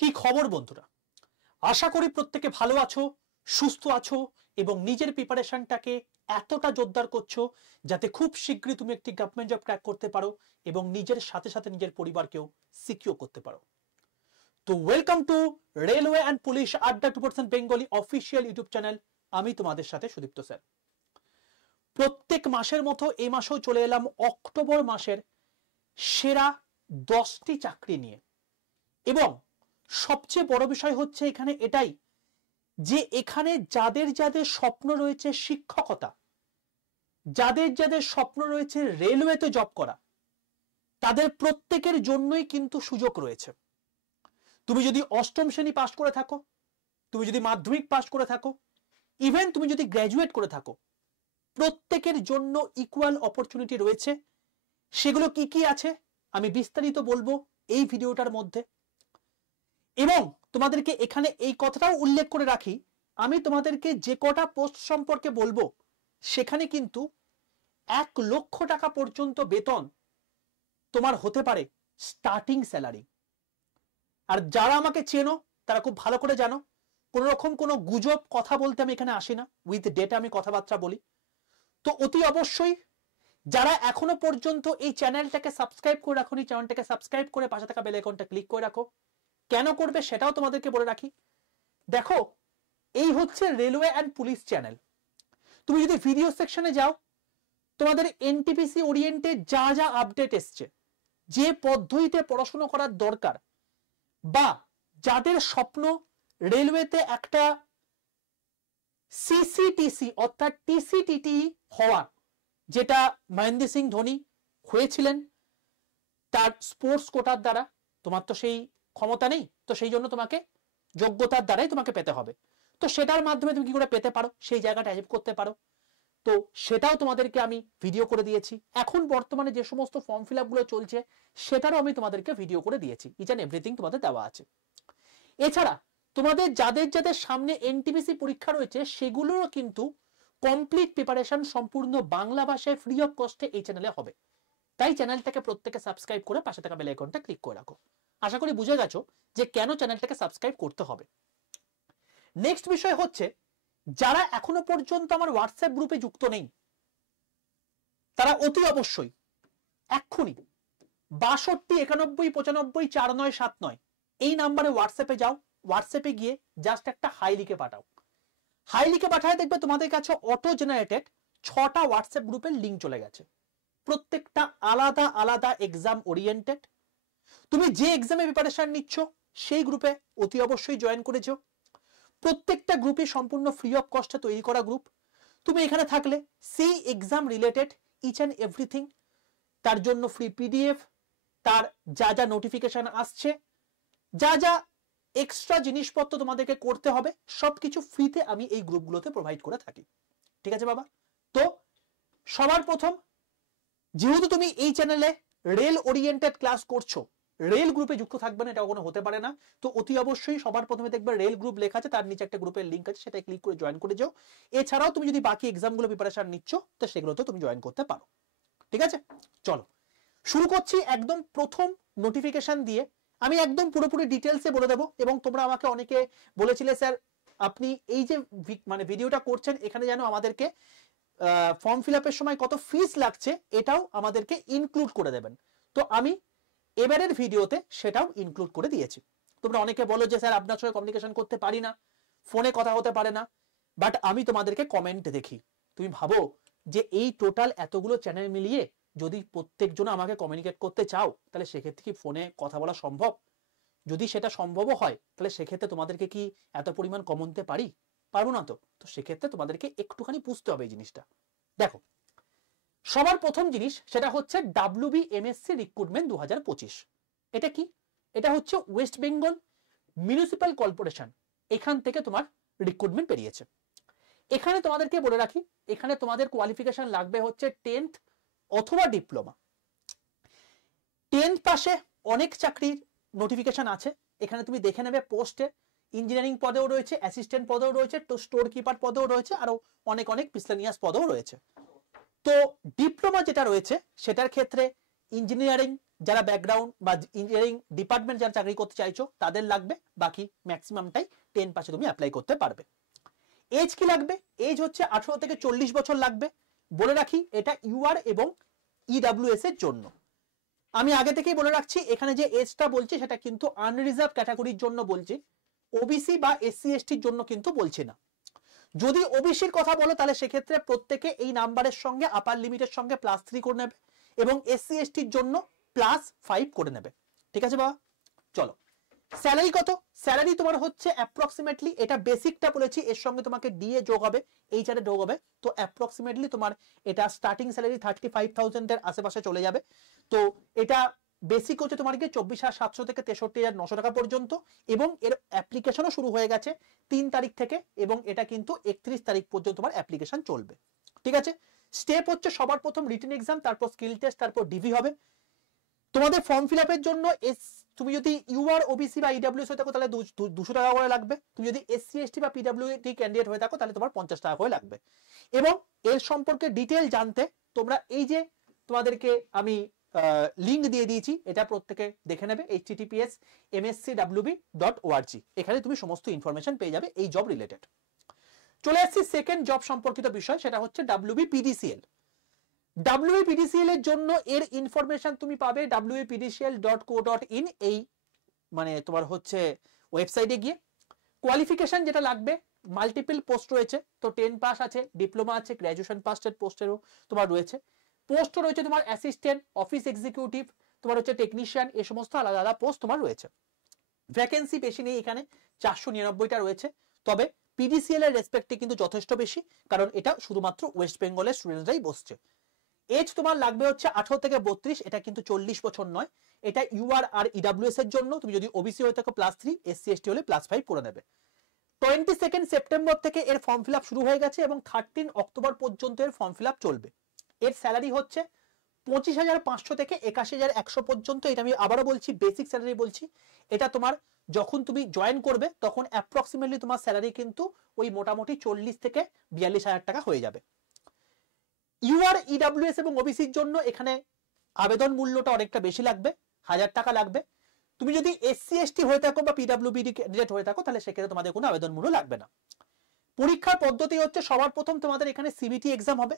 কি খবর বন্ধুরা, আশা করি প্রত্যেকে ভালো আছো, সুস্থ আছো এবং নিজের প্রিপারেশনটাকে এতটা জোরদার করছো যাতে খুব শীঘ্রই তুমি একটি গভর্নমেন্ট জব ক্র্যাক করতে পারো এবং নিজের সাথে সাথে নিজের পরিবারকেও সিকিউর করতে পারো। তো welcome to railway and police আড্ডা 2% বেঙ্গলি অফিসিয়াল ইউটিউব চ্যানেল। আমি তোমাদের সাথে সুদীপ্ত স্যার। প্রত্যেক মাসের মতো এই মাসেও চলে এলাম অক্টোবর মাসের সেরা 10টি চাকরি নিয়ে। এবং সবচেয়ে বড় বিষয় হচ্ছে এখানে এটাই যে এখানে যাদের যাদের স্বপ্ন রয়েছে শিক্ষকতা, যাদের যাদের স্বপ্ন রয়েছে রেলওয়েতে জব করা, তাদের প্রত্যেকের জন্যই কিন্তু সুযোগ রয়েছে। তুমি যদি অষ্টম শ্রেণী পাস করে থাকো, তুমি যদি মাধ্যমিক পাস করে থাকো, ইভেন তুমি যদি গ্র্যাজুয়েট করে থাকো, প্রত্যেকের জন্য ইকুয়াল অপরচুনিটি রয়েছে। সেগুলো কি কি আছে আমি বিস্তারিত বলবো এই ভিডিওটার মধ্যে। এবং তোমাদেরকে এখানে এই কথাটাও উল্লেখ করে রাখি, আমি তোমাদেরকে যে কটা পোস্ট সম্পর্কে বলবো সেখানে কিন্তু 1 লক্ষ টাকা পর্যন্ত বেতন তোমার হতে পারে স্টার্টিং স্যালারি। আর যারা আমাকে চেনো তারা খুব ভালো করে জানো, কোন রকম কোনো গুজব কথা বলতে আমি এখানে আসি না, উইথ ডেটা আমি কথাবার্তা বলি। তো অতি অবশ্যই যারা এখনো পর্যন্ত এই চ্যানেলটাকে সাবস্ক্রাইব করে রাখোনি, চ্যানেলটাকে সাবস্ক্রাইব করে পাশে থাকা বেল আইকনটা ক্লিক করে রাখো। কেন করবে সেটাও তোমাদেরকে বলে রাখি। দেখো, এই হচ্ছে রেলওয়ে অ্যান্ড পুলিশ চ্যানেল। তুমি যদি ভিডিও সেকশনে যাও, তোমাদের এনটিপিসি ওরিয়েন্টে যা যা আপডেট এসছে, যে পদ্ধতিতে পড়াশোনা করার দরকার, বা যাদের স্বপ্ন রেলওয়েতে একটা সিসিটিসি অর্থাৎ টিসিটিটি হওয়া, যেটা মহেন্দ্র সিং ধোনি হয়েছিলেন তার স্পোর্টস কোটার দ্বারা, তোমার তো সেই ক্ষমতা নেই, তো সেই জন্য তোমাকে যোগ্যতার দ্বারাই তোমাকে পেতে হবে। তো সেটার মাধ্যমে তুমি কি করে পেতে পারো, সেই জায়গাটা অ্যাচিভ করতে পারো, তো সেটাও তোমাদেরকে আমি ভিডিও করে দিয়েছি। এখন বর্তমানে যে সমস্ত ফর্ম ফিল আপ গুলো চলছে সেটারও আমি তোমাদেরকে ভিডিও করে দিয়েছি, ইচ অ্যান্ড এভরিথিং তোমাদের দেওয়া আছে। এছাড়া তোমাদের যাদের যাদের সামনে এনটিপিসি পরীক্ষা রয়েছে সেগুলোরও কিন্তু কমপ্লিট প্রিপারেশন সম্পূর্ণ বাংলা ভাষায় ফ্রি অফ কস্টে এই চ্যানেলে হবে। তাই চ্যানেলটাকে প্রত্যেকে সাবস্ক্রাইব করে পাশে থাকা বেল আইকনটা ক্লিক করে রাখো। আশা করি বুঝে গেছো যে কেন চ্যানেলটাকে সাবস্ক্রাইব করতে হবে। নেক্সট বিষয় হচ্ছে, যারা এখনো পর্যন্ত আমার হোয়াটসঅ্যাপ গ্রুপে যুক্ত নেই তারা অতি অবশ্যই এক্ষুনি 62 91 95 4979 এই নাম্বারে হোয়াটসঅ্যাপে যাও। হোয়াটসঅ্যাপে গিয়ে জাস্ট একটা হাই লিখে পাঠাও। হাই লিখে পাঠায় দেখবে তোমাদের কাছে অটো জেনারেটেড 6টা হোয়াটসঅ্যাপ গ্রুপের লিঙ্ক চলে গেছে। প্রত্যেকটা আলাদা আলাদা এক্সাম ওরিয়েন্টেড। তুমি যে এক্সামে প্রিপারেশন নিচ্ছ সেই গ্রুপে অতি অবশ্যই জয়েন করেছো। প্রত্যেকটা গ্রুপে সম্পূর্ণ ফ্রি অফ কস্টে তৈরি করা গ্রুপ। তুমি এখানে থাকলে সেই exam related each and everything, তার জন্য ফ্রি পিডিএফ, তার যা যা নোটিফিকেশন আসছে, যা যা এক্সট্রা জিনিসপত্র তোমাদেরকে করতে হবে, সবকিছু ফ্রিতে আমি এই গ্রুপগুলোতে প্রোভাইড করে থাকি। ঠিক আছে বাবা? তো সবার প্রথম, যেহেতু তুমি এই চ্যানেলে রেল ওরিয়েন্টেড ক্লাস করছো, রেল গ্রুপে যুক্ত থাকবে না এটা কোনো হতে পারে না। তো অতি অবশ্যই সবার প্রথমে দেখবে রেল গ্রুপ লেখা আছে, তার নিচে একটা গ্রুপের লিঙ্ক আছে, সেটা ক্লিক করে জয়েন করে যাও। এছাড়াও তুমি যদি বাকি এক্সামগুলো প্রিপারেশন নিচ্ছ তো সেগুলোতে তুমি জয়েন করতে পারো। ঠিক আছে, চলো শুরু করছি একদম প্রথম নোটিফিকেশন দিয়ে। আমি একদম পুরোপুরি ডিটেলসে বলে দেবো। এবং তোমরা আমাকে অনেকে বলেছিলে স্যার আপনি এই যে মানে ভিডিওটা করছেন এখানে যেন আমাদেরকে ফর্ম ফিল আপের সময় কত ফিস লাগছে এটাও আমাদেরকে ইনক্লুড করে দেবেন। তো আমি এবারের ভিডিওতে সেটাও ইনক্লুড করে দিয়েছি। তোমরা অনেকে বলো যে স্যার আপনার সঙ্গে কমিউনিকেশন করতে পারি না, ফোনে কথা হতে পারে না, বাট আমি তোমাদেরকে কমেন্ট দেখি। তুমি ভাবো যে এই টোটাল এতগুলো চ্যানেল মিলিয়ে যদি প্রত্যেকজন আমাকে কমিউনিকেট করতে চাও তাহলে সেক্ষেত্রে কি ফোনে কথা বলা সম্ভব? যদি সেটা সম্ভবও হয় তাহলে সেক্ষেত্রে তোমাদেরকে কি এত পরিমাণ কমতে পারবো না। তো সেক্ষেত্রে তোমাদেরকে একটুখানি বুঝতে হবে এই জিনিসটা। দেখো, সবার প্রথম জিনিস সেটা হচ্ছে WBMSC রিক্রুটমেন্ট 2025। এটা কি? এটা হচ্ছে ওয়েস্ট বেঙ্গল মিউনিসিপ্যাল কর্পোরেশন, এখান থেকে তোমার রিক্রুটমেন্ট বেরিয়েছে। এখানে তোমাদেরকে বলে রাখি, এখানে তোমাদের কোয়ালিফিকেশন লাগবে হচ্ছে 10th অথবা ডিপ্লোমা। 10th পাশে অনেক চাকরির নোটিফিকেশন আছে, এখানে তুমি দেখে নেবে। পোস্টে ইঞ্জিনিয়ারিং পদেও রয়েছে, অ্যাসিস্ট্যান্ট পদেও রয়েছে, তো স্টোর কিপার পদেও রয়েছে, আরো অনেক অনেক মিসলেনিয়াস পদেও রয়েছে। তো ডিপ্লোমা যেটা রয়েছে সেটার ক্ষেত্রে ইঞ্জিনিয়ারিং যারা ব্যাকগ্রাউন্ড বা ইঞ্জিনিয়ারিং ডিপার্টমেন্ট যারা চাকরি করতে চাইছো তাদের লাগবে, বাকি ম্যাক্সিমামটাই 10 পাশে তুমি অ্যাপ্লাই করতে পারবে। এজ কি লাগবে? এজ হচ্ছে 18 থেকে 40 বছর লাগবে। বলে রাখি এটা ইউআর এবং ইডব্লিউএস এর জন্য। আমি আগে থেকেই বলে রাখছি এখানে যে এজটা বলছি সেটা কিন্তু আনরিজার্ভ ক্যাটাগরির জন্য বলছি, ওবিসি বা এসসি এসটির জন্য কিন্তু বলছি না। যদি ওবিসির কথা বলো তাহলে সেক্ষেত্রে প্রত্যেকে এই নাম্বারের সঙ্গে আপার লিমিটের সঙ্গে +3 করে নেবে এবং এসসি এসটির জন্য +5 করে নেবে। ঠিক আছে বাবা? চলো, স্যালারি কত? স্যালারি তোমার হচ্ছে অ্যাপ্রক্সিমেটলি, এটা বেসিকটা বলেছি, এর সঙ্গে তোমাকে ডিএ যোগ হবে, এইচআর যোগ হবে, তো অ্যাপ্রক্সিমেটলি তোমার এটা স্টার্টিং স্যালারি 35,000 এর আশেপাশে চলে যাবে। তো এটা বেসিক হচ্ছে তোমার গিয়ে 24,700 থেকে 63,900 টাকা পর্যন্ত, এবং এর অ্যাপ্লিকেশনও শুরু হয়ে গেছে 3 তারিখ থেকে, এবং এটা কিন্তু 31 তারিখ পর্যন্ত তোমার অ্যাপ্লিকেশন চলবে। ঠিক আছে? স্টেপ হচ্ছে সবার প্রথম রিটেন এক্সাম, তারপর স্কিল টেস্ট, তারপর ডিভি হবে। তোমাদের ফর্ম ফিল আপের জন্য তুমি যদি ইউআর ওবিসি বা ইডব্লিউএস হয়ে থাকো তাহলে 200 টাকা করে লাগবে। তুমি যদি এসসি এসটি বা পিডব্লিউডি ক্যান্ডিডেট হয়ে থাকো তাহলে তোমার 50 টাকা করে লাগবে। এবং এর সম্পর্কে ডিটেল জানতে তোমরা এই যে তোমাদেরকে আমি লিংক দিয়ে দিয়েছি, এটা প্রত্যেকে দেখে নেবে, https://mscwb.org, এখানে তুমি সমস্ত ইনফরমেশন পেয়ে যাবে এই জব রিলেটেড। চলে আসছি সেকেন্ড জব সম্পর্কিত বিষয়, সেটা হচ্ছে WBPDCL। WBPDCL এর জন্য এর ইনফরমেশন তুমি পাবে wbpdcl.co.in, এই মানে তোমার হচ্ছে ওয়েবসাইটে গিয়ে। কোয়ালিফিকেশন যেটা লাগবে, মাল্টিপল পোস্ট রয়েছে, তো 10 পাস আছে, ডিপ্লোমা আছে, গ্র্যাজুয়েশন পাসের পোস্টেরও তোমার রয়েছে। পোস্ট রয়েছে তোমার অ্যাসিস্ট্যান্ট, অফিস এক্সিকিউটিভ, তোমার হচ্ছে টেকনিশিয়ান, এই সমস্ত আলাদা আলাদা পোস্ট তোমার রয়েছে। ভ্যাকেন্সি বেশি নেই এখানে, 499টা রয়েছে, তবে পিডিসিএল এর রেসপেক্টে কিন্তু যথেষ্ট বেশি, কারণ এটা শুধুমাত্র ওয়েস্ট বেঙ্গলের স্টুডেন্টরাই বসছে। এজ তোমার লাগবে হচ্ছে 18 থেকে 32, এটা কিন্তু 40 বছর নয়। এটা ইউআর আর ইডব্লিউএস এর জন্য, তুমি যদি ওবিসি হয়ে থাকো +3, এসসি এসটি হলে +5 করে নেবে। 22 সেপ্টেম্বর থেকে এর ফর্ম ফিল আপ শুরু হয়ে গেছে এবং 13 অক্টোবর পর্যন্ত এর ফর্ম ফিল আপ চলবে। এর স্যালারি হচ্ছে 25,500 থেকে 81,100 পর্যন্ত। এটা আমি আবারও বলছি, বেসিক স্যালারি বলছি। এটা তোমার যখন তুমি জয়েন করবে তখন অ্যাপ্রক্সিমেটলি তোমার স্যালারি কিন্তু ওই মোটামুটি 40 থেকে 42,000 টাকা হয়ে যাবে। ইউআর ইডব্লিউএস এবং ওবিসির জন্য এখানে আবেদন মূল্যটা অনেকটা বেশি লাগবে, 1000 টাকা লাগবে। তুমি যদি এসসি এসটি হয়ে থাকো বা পিডব্লিউডি ক্যান্ডিডেট হয়ে থাকো তাহলে সেক্ষেত্রে তোমাদের কোনো আবেদন মূল্য লাগবে না। পরীক্ষার পদ্ধতি হচ্ছে সবার প্রথম তোমাদের এখানে সিবিটি এক্সাম হবে,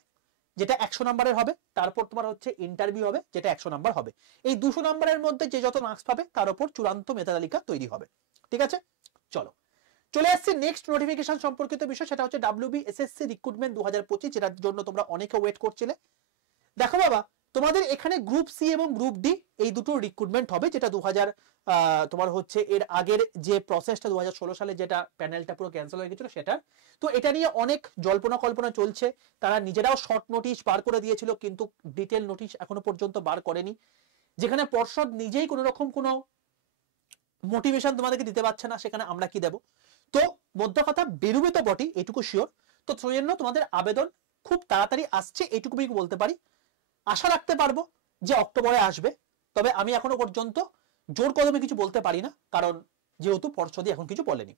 যেটা 100 নম্বরের হবে, তারপর তোমার হচ্ছে ইন্টারভিউ হবে, যেটা 100 নম্বর হবে। এই 200 নম্বরের মধ্যে যে যত মার্কস পাবে তার উপর চূড়ান্ত মেধা তালিকা তৈরি হবে। ঠিক আছে? চলো, চলে আসছে নেক্সট নোটিফিকেশন সম্পর্কিত বিষয়, সেটা হচ্ছে WBSSC রিক্রুটমেন্ট 2025, যেটার জন্য তোমরা অনেকে ওয়েট করছিলে। দেখো বাবা, তোমাদের এখানে গ্রুপ সি এবং গ্রুপ ডি এই দুটো রিক্রুটমেন্ট হবে, যেটা 2000 তোমার হচ্ছে এর আগের যে প্রসেসটা 2016 সালে যেটা প্যানেলটা পুরো ক্যান্সেল হয়ে গেছিল সেটা। তো এটা নিয়ে অনেক জল্পনা কল্পনা চলছে, তারা নিজেরাও শর্ট নোটিশ বার করে দিয়েছিল কিন্তু ডিটেল নোটিশ এখনো পর্যন্ত বার করেনি, যেখানে পর্ষদ নিজেই কোনো রকম কোনো মোটিভেশন তোমাদেরকে দিতে পারছে না, সেখানে আমরা কি দেব। তো মধ্য কথা বেরোবে তো বটি, এটুকু শিওর। তো সেই জন্য তোমাদের আবেদন খুব তাড়াতাড়ি আসছে, এইটুকু বলতে পারি। আশা রাখতে পারবো যে অক্টোবরে আসবে, তবে আমি এখনো পর্যন্ত জোর কদমে কিছু বলতে পারি না, কারণ যেহেতু পর্ষদই এখন কিছু বলেনি।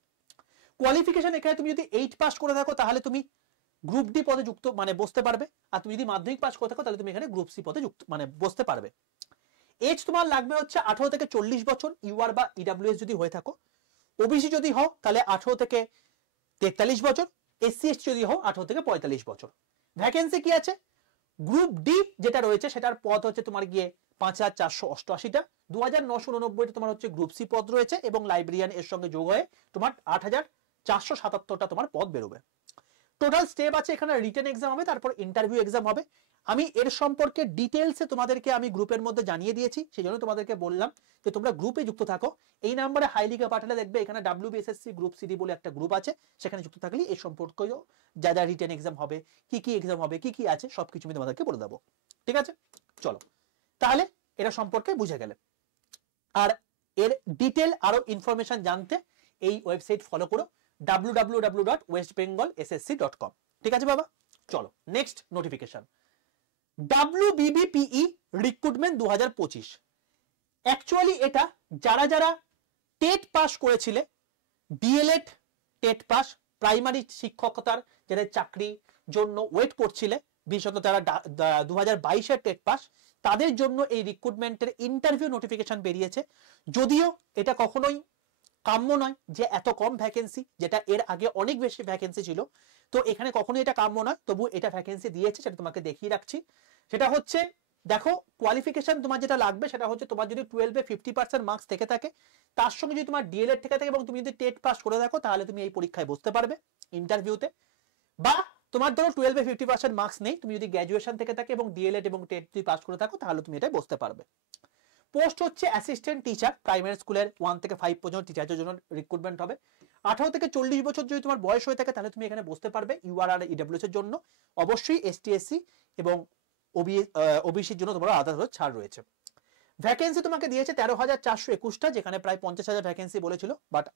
কোয়ালিফিকেশন এখানে তুমি যদি 8 পাস করে থাকো তাহলে তুমি গ্রুপ ডি পদে যুক্ত মানে বসতে পারবে, আর তুমি যদি মাধ্যমিক পাস করে থাকো তাহলে তুমি এখানে গ্রুপ সি পদে যুক্ত মানে বসতে পারবে। এজ তোমার লাগবে হচ্ছে 18 থেকে 40 বছর ইউআর বা ইডব্লিউএস যদি হয়ে থাকো। ওবিসি যদি হও তাহলে 18 থেকে 43 বছর, এসসি এসটি যদি হও 18 থেকে 45 বছর। ভ্যাকেন্সি কি আছে? গ্রুপ ডি যেটা রয়েছে সেটার পদ হচ্ছে তোমার গিয়ে 5,488টা, 2,989টা তোমার হচ্ছে গ্রুপ সি পদ রয়েছে, এবং লাইব্রেরিয়ান এর সঙ্গে যোগ হয়ে তোমার 8,477টা তোমার পদ বেরোবে। টোটাল স্টেপ আছে এখানে, রিটেন এক্সাম হবে, তারপর ইন্টারভিউ এক্সাম হবে। আমি এর সম্পর্কে ডিটেলসে তোমাদেরকে আমি গ্রুপের মধ্যে জানিয়ে দিয়েছি, সেই জন্য তোমাদেরকে বললাম যে তোমরা গ্রুপে যুক্ত থাকো। এই নাম্বারে হাইলিকা পাঠালে দেখবে এখানে WBSSC গ্রুপ সিডি বলে একটা গ্রুপ আছে, সেখানে যুক্ত থাকলে এই সম্পর্কে যা যা রিটেন এক্সাম হবে, কি কি এক্সাম হবে, কি কি আছে সবকিছু আমি তোমাদেরকে বলে দেবো। ঠিক আছে? চলো, তাহলে এটা সম্পর্কে বুঝে গেলে। আর এর ডিটেল আরো ইনফরমেশন জানতে এই ওয়েবসাইট ফলো করো, www.westbengalssc.com। ঠিক আছে বাবা? চলো, next notification, WBBPE recruitment 2025। Actually এটা যারা যারা টেট পাস করেছিলে, ডিএলএড টেট পাস, প্রাইমারি শিক্ষকতার যারা চাকরি জন্য ওয়েট করছিলে, বিশেষত যারা 2022-এর টেট পাস, তাদের জন্য এই রিক্রুটমেন্টের ইন্টারভিউ নোটিফিকেশন বেরিয়েছে। যদিও এটা কখনোই কাম্য নয় যে এত কম ভ্যাকেন্সি, যেটা এর আগে অনেক বেশি ভ্যাকেন্সি ছিল, তো এখানে কখনোই এটা কাম্য নয়, তবু এটা ভ্যাকেন্সি দিয়েছে, সেটা তোমাকে দেখিয়ে রাখছি। সেটা হচ্ছে, দেখো কোয়ালিফিকেশন তোমার যেটা লাগবে সেটা হচ্ছে তোমার যদি 12-এ 50% মার্কস থেকে থাকে, তার সঙ্গে যদি তোমার ডিএলএড থেকে থাকে এবং তুমি যদি টেট পাস করে থাকো, তাহলে তুমি এই পরীক্ষায় বসতে পারবে ইন্টারভিউতে। বা তোমার ধরো 12-এ 50% মার্কস নেই, তুমি যদি গ্র্যাজুয়েশন থেকে থাকে এবং ডিএলএড এবং টেট যদি পাস করে থাকো, তাহলে তুমি এটাই বসতে পারবে। পোস্ট হচ্ছে অ্যাসিস্ট্যান্ট টিচার, প্রাইমারি স্কুলের 1 থেকে 5 পর্যন্ত টিচারের জন্য রিক্রুটমেন্ট হবে। 18 থেকে 40 বছর যদি তোমার বয়স হয়ে থাকে, তাহলে তুমি এখানে বসতে পারবে ইউআর আর ইডব্লিউএস এর জন্য। অবশ্যই এসটি এসসি এবং ওবিসির জন্য তোমার আলাদা ছাড় রয়েছে। ভ্যাকেন্সি তোমাকে দিয়েছে 13,421টা, যেখানে প্রায় 50,000 ভ্যাকেন্সি বলেছিল, বাট